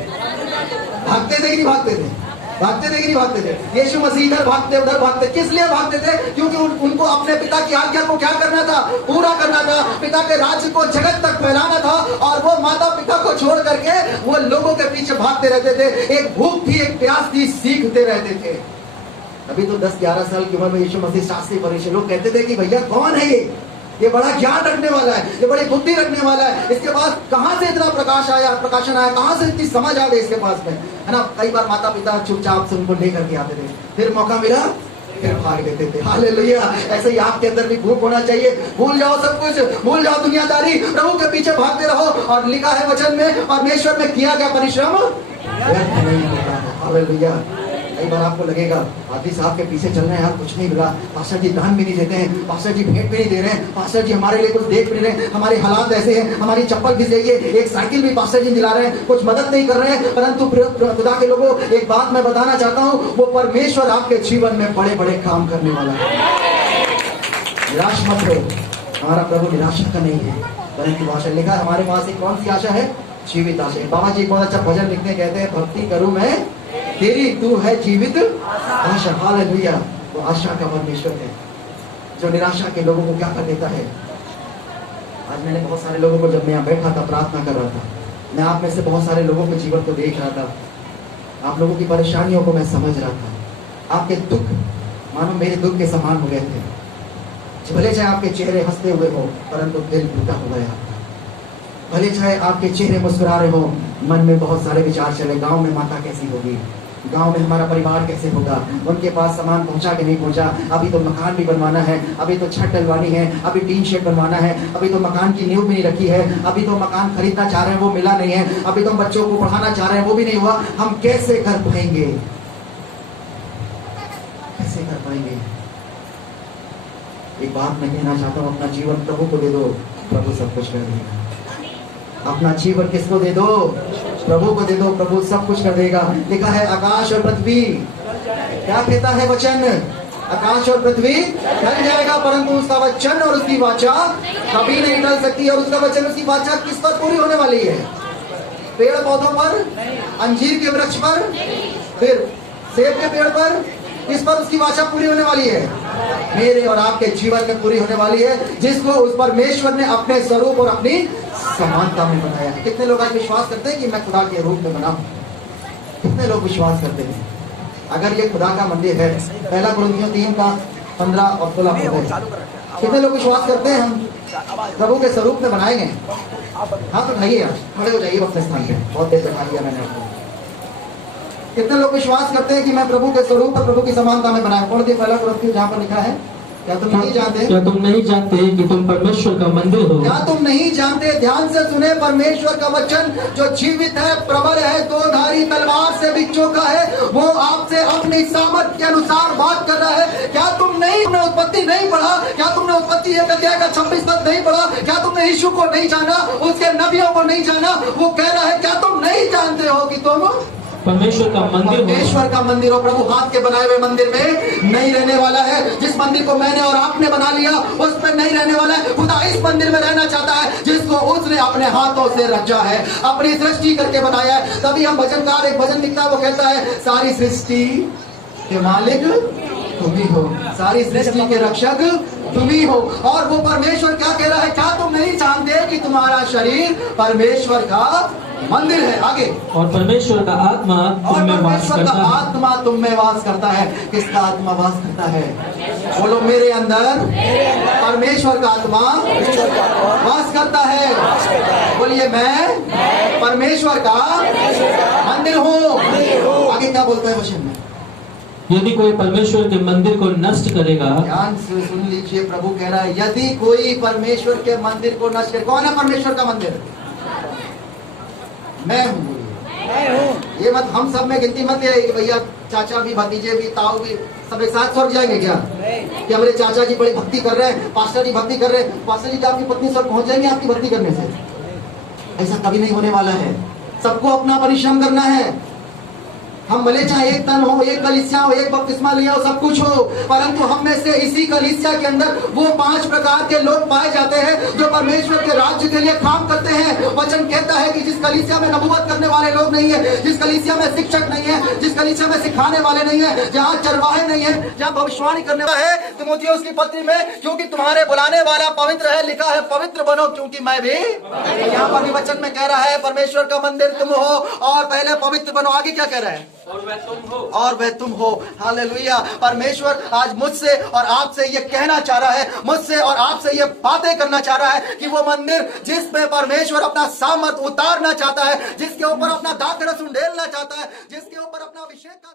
भागते थे कि नहीं भागते थे? भागते थे कि नहीं भागते थे? यीशु मसीह इधर भागते उधर भागते, किस लिए भागते थे? क्योंकि उनको अपने पिता की आज्ञा को क्या करना था? पूरा करना था। पिता के राज्य को जगत तक फैलाना था, और वो माता पिता को छोड़ करके वो लोगों के पीछे भागते रहते थे। एक भूख थी, एक प्यास थी, सीखते रहते थे। अभी तो 10-11 साल की उम्र में यीशु मसीह शास्त्री फरीसी लोग कहते थे कि भैया कौन है ये बड़ा ज्ञान रखने वाला है, ये बड़ी बुद्धि रखने वाला है, इसके पास कहां से इतना प्रकाशन आया, कहां से इतनी समझ आ गई इसके पास में, है ना। कई बार माता पिता चुपचाप से उनको लेकर के आते थे, फिर मौका मिला फिर भाग देते थे। हालेलुया। ऐसे ही आपके अंदर भी भूख होना चाहिए। भूल जाओ सब कुछ, भूल जाओ दुनियादारी, प्रभु के पीछे भागते रहो। और लिखा है वचन में, परमेश्वर में किया गया परिश्रम व्यर्थ नहीं होता। हालेलुया। कई बार आपको लगेगा आदि साहब के पीछे चल रहे हैं, यार कुछ नहीं मिला, पास्टर जी दान भी नहीं देते हैं, पास्टर जी भेंट भी नहीं दे रहे हैं, पास्टर जी हमारे लिए कुछ देख भी नहीं रहे, हमारे हालात ऐसे हैं, हमारी चप्पल घिस गई है, एक साइकिल भी पास्टर जी दिला रहे हैं, कुछ मदद नहीं कर रहे हैं। परंतु खुदा के लोगों, एक बात मैं बताना चाहता हूँ, वो परमेश्वर आपके जीवन में बड़े बड़े काम करने वाला है। निराश मत हो, हमारा प्रभु निराशा का नहीं है, परंतु आशा। लिखा है हमारे पास एक कौन सी आशा है? जीवित आशा। बाबा जी बहुत अच्छा भजन लिखते हैं, कहते हैं भक्ति करूं मैं तेरी, तू है जीवित आशा। हालेलुया। वो आशा का परमेश्वर है जो निराशा के लोगों को क्या कर देता है। आज मैंने बहुत सारे लोगों को, जब मैं यहाँ बैठा था प्रार्थना कर रहा था, मैं आप में से बहुत सारे लोगों के जीवन को देख रहा था, आप लोगों की परेशानियों को मैं समझ रहा था। आपके दुख मानो मेरे दुख के समान हो गए थे। भले चाहे आपके चेहरे हंसते हुए हो, परंतु दिल टूटा हो गया। भले चाहे आपके चेहरे मुस्कुरा रहे हो, मन में बहुत सारे विचार चले, गांव में माता कैसी होगी, गांव में हमारा परिवार कैसे होगा, उनके पास सामान पहुंचा कि नहीं पहुंचा, अभी तो मकान भी बनवाना है, अभी तो छत डलवानी है, अभी टीन शेड बनवाना है, अभी तो मकान की नींव भी नहीं रखी है, अभी तो मकान खरीदना चाह रहे हैं वो मिला नहीं है, अभी तो बच्चों को पढ़ाना चाह रहे हैं वो भी नहीं हुआ, हम कैसे कर पाएंगे? कैसे कर पाएंगे? एक बात मैं कहना चाहता हूँ, अपना जीवन प्रभु को दे दो, प्रभु सब कुछ कर देगा। अपना जीवन किसको दे दो? प्रभु को दे दो, प्रभु सब कुछ कर देगा। लिखा है आकाश और पृथ्वी, क्या कहता है वचन? आकाश और पृथ्वी टल जाएगा, परंतु उसका वचन और उसकी वाचा कभी नहीं टल सकती। और उसका वचन उसकी वाचा किस पर पूरी होने वाली है? पेड़ पौधों पर, अंजीर के वृक्ष पर, फिर सेब के पेड़ पर, इस पर उसकी वाचा पूरी होने वाली है। मेरे और आपके जीवन में पूरी होने वाली है, जिसको उस परमेश्वर ने अपने स्वरूप और अपनी समानता में बनाया। कितने लोग आज विश्वास करते हैं कि मैं खुदा के रूप में बना हूं? कितने लोग विश्वास करते हैं? अगर ये खुदा का मंदिर है, पहला कुरिन्थियों 3:15 और 16 है, कितने लोग विश्वास करते हैं हम प्रभु के स्वरूप में बनाए गए? हाँ तो उठाइए, यार खड़े हो जाइए अपने स्थान पे, बहुत देर बैठा दिया मैंने आपको। कितने लोग विश्वास करते हैं कि मैं प्रभु के स्वरूप और प्रभु की समानता में बनाया? पढ़ दिए पहला कुरिन्थियों जहाँ पर लिखा है, क्या तुम नहीं जानते? क्या तुम नहीं जानते कि तुम परमेश्वर का मंदिर हो? क्या तुम नहीं जानते? ध्यान से सुने, परमेश्वर का वचन जो जीवित है, प्रबल है, दो धारी तलवार से भी चोखा है, वो आपसे अपनी सामर्थ के अनुसार बात कर रहा है। क्या तुमने उत्पत्ति नहीं पढ़ा? क्या तुमने उत्पत्ति 1 अध्याय का 26 पद नहीं पढ़ा? क्या तुमने यीशु को नहीं जाना, उसके नबियों को नहीं जाना? वो कह रहा है क्या तुम नहीं जानते हो कि तुम परमेश्वर का मंदिर हो? परमेश्वर का मंदिर हो। प्रभु हाथ के बनाए हुए मंदिर में नहीं रहने वाला है। जिस मंदिर को मैंने और आपने बना लिया उसमें नहीं रहने वाला है। खुदा इस मंदिर में रहना चाहता है जिसको उसने अपने हाथों से रचा है, अपनी सृष्टि करके बनाया है। तभी हम भजनकार एक भजन लिखता है, वो कहता है सारी सृष्टि के मालिक तुम ही हो, सारी सृष्टि के रक्षक तुम ही हो। और वो परमेश्वर क्या कह रहा है? क्या तुम नहीं जानते कि तुम्हारा शरीर परमेश्वर का मंदिर है? आगे, और परमेश्वर का आत्मा तुम में वास करता है। आत्मा तुम में वास करता है। किसका आत्मा वास करता है? बोलो मेरे अंदर परमेश्वर का आत्मा वास करता है। बोलिए मैं परमेश्वर का मंदिर हूँ। आगे क्या बोलता है वचन में? यदि कोई परमेश्वर के मंदिर को नष्ट करेगा, ध्यान से सुन लीजिए, प्रभु कह रहा है यदि कोई परमेश्वर के मंदिर को नष्ट करे। कौन है परमेश्वर का मंदिर? मैं हूँ। ये मत हम सब में गिनती मत ले कि भैया चाचा भी, भतीजे भी, ताऊ भी सब एक साथ स्वर्ग जाएंगे क्या? कि हमारे चाचा जी बड़ी भक्ति कर रहे हैं, पास्टर जी भक्ति कर रहे हैं, पास्टर जी आपकी पत्नी स्वर्ग पहुंच जाएंगे आपकी भक्ति करने से? ऐसा कभी नहीं होने वाला है। सबको अपना परिश्रम करना है। हम भले चाहे एक तन हो, एक कलीसिया हो, एक बपतिस्मा लिया हो, सब कुछ हो, परंतु हम में से इसी कलीसिया के अंदर वो 5 प्रकार के लोग पाए जाते हैं जो परमेश्वर के राज्य के लिए काम करते हैं। वचन कहता है कि जिस कलीसिया में नबूवत करने वाले लोग नहीं है, जिस कलीसिया में शिक्षक नहीं है, जिस कलीसिया में सिखाने वाले नहीं है, जहाँ चरवाहे नहीं है, जहाँ भविष्यवाणी करने वाला है, तीमुथियुस की पत्री में क्योंकि तुम्हारे बुलाने वाला पवित्र है, लिखा है पवित्र बनो क्योंकि मैं भी। यहाँ पर भी वचन में कह रहा है परमेश्वर का मंदिर तुम हो और पहले पवित्र बनो। आगे क्या कह रहा है? और वह तुम हो। हालेलुया। परमेश्वर आज मुझसे और आपसे ये कहना चाह रहा है, मुझसे और आपसे ये बातें करना चाह रहा है कि वो मंदिर जिसमें परमेश्वर अपना सामर्थ उतारना चाहता है, जिसके ऊपर अपना दाखरस उंडेलना चाहता है, जिसके ऊपर अपना अभिषेक का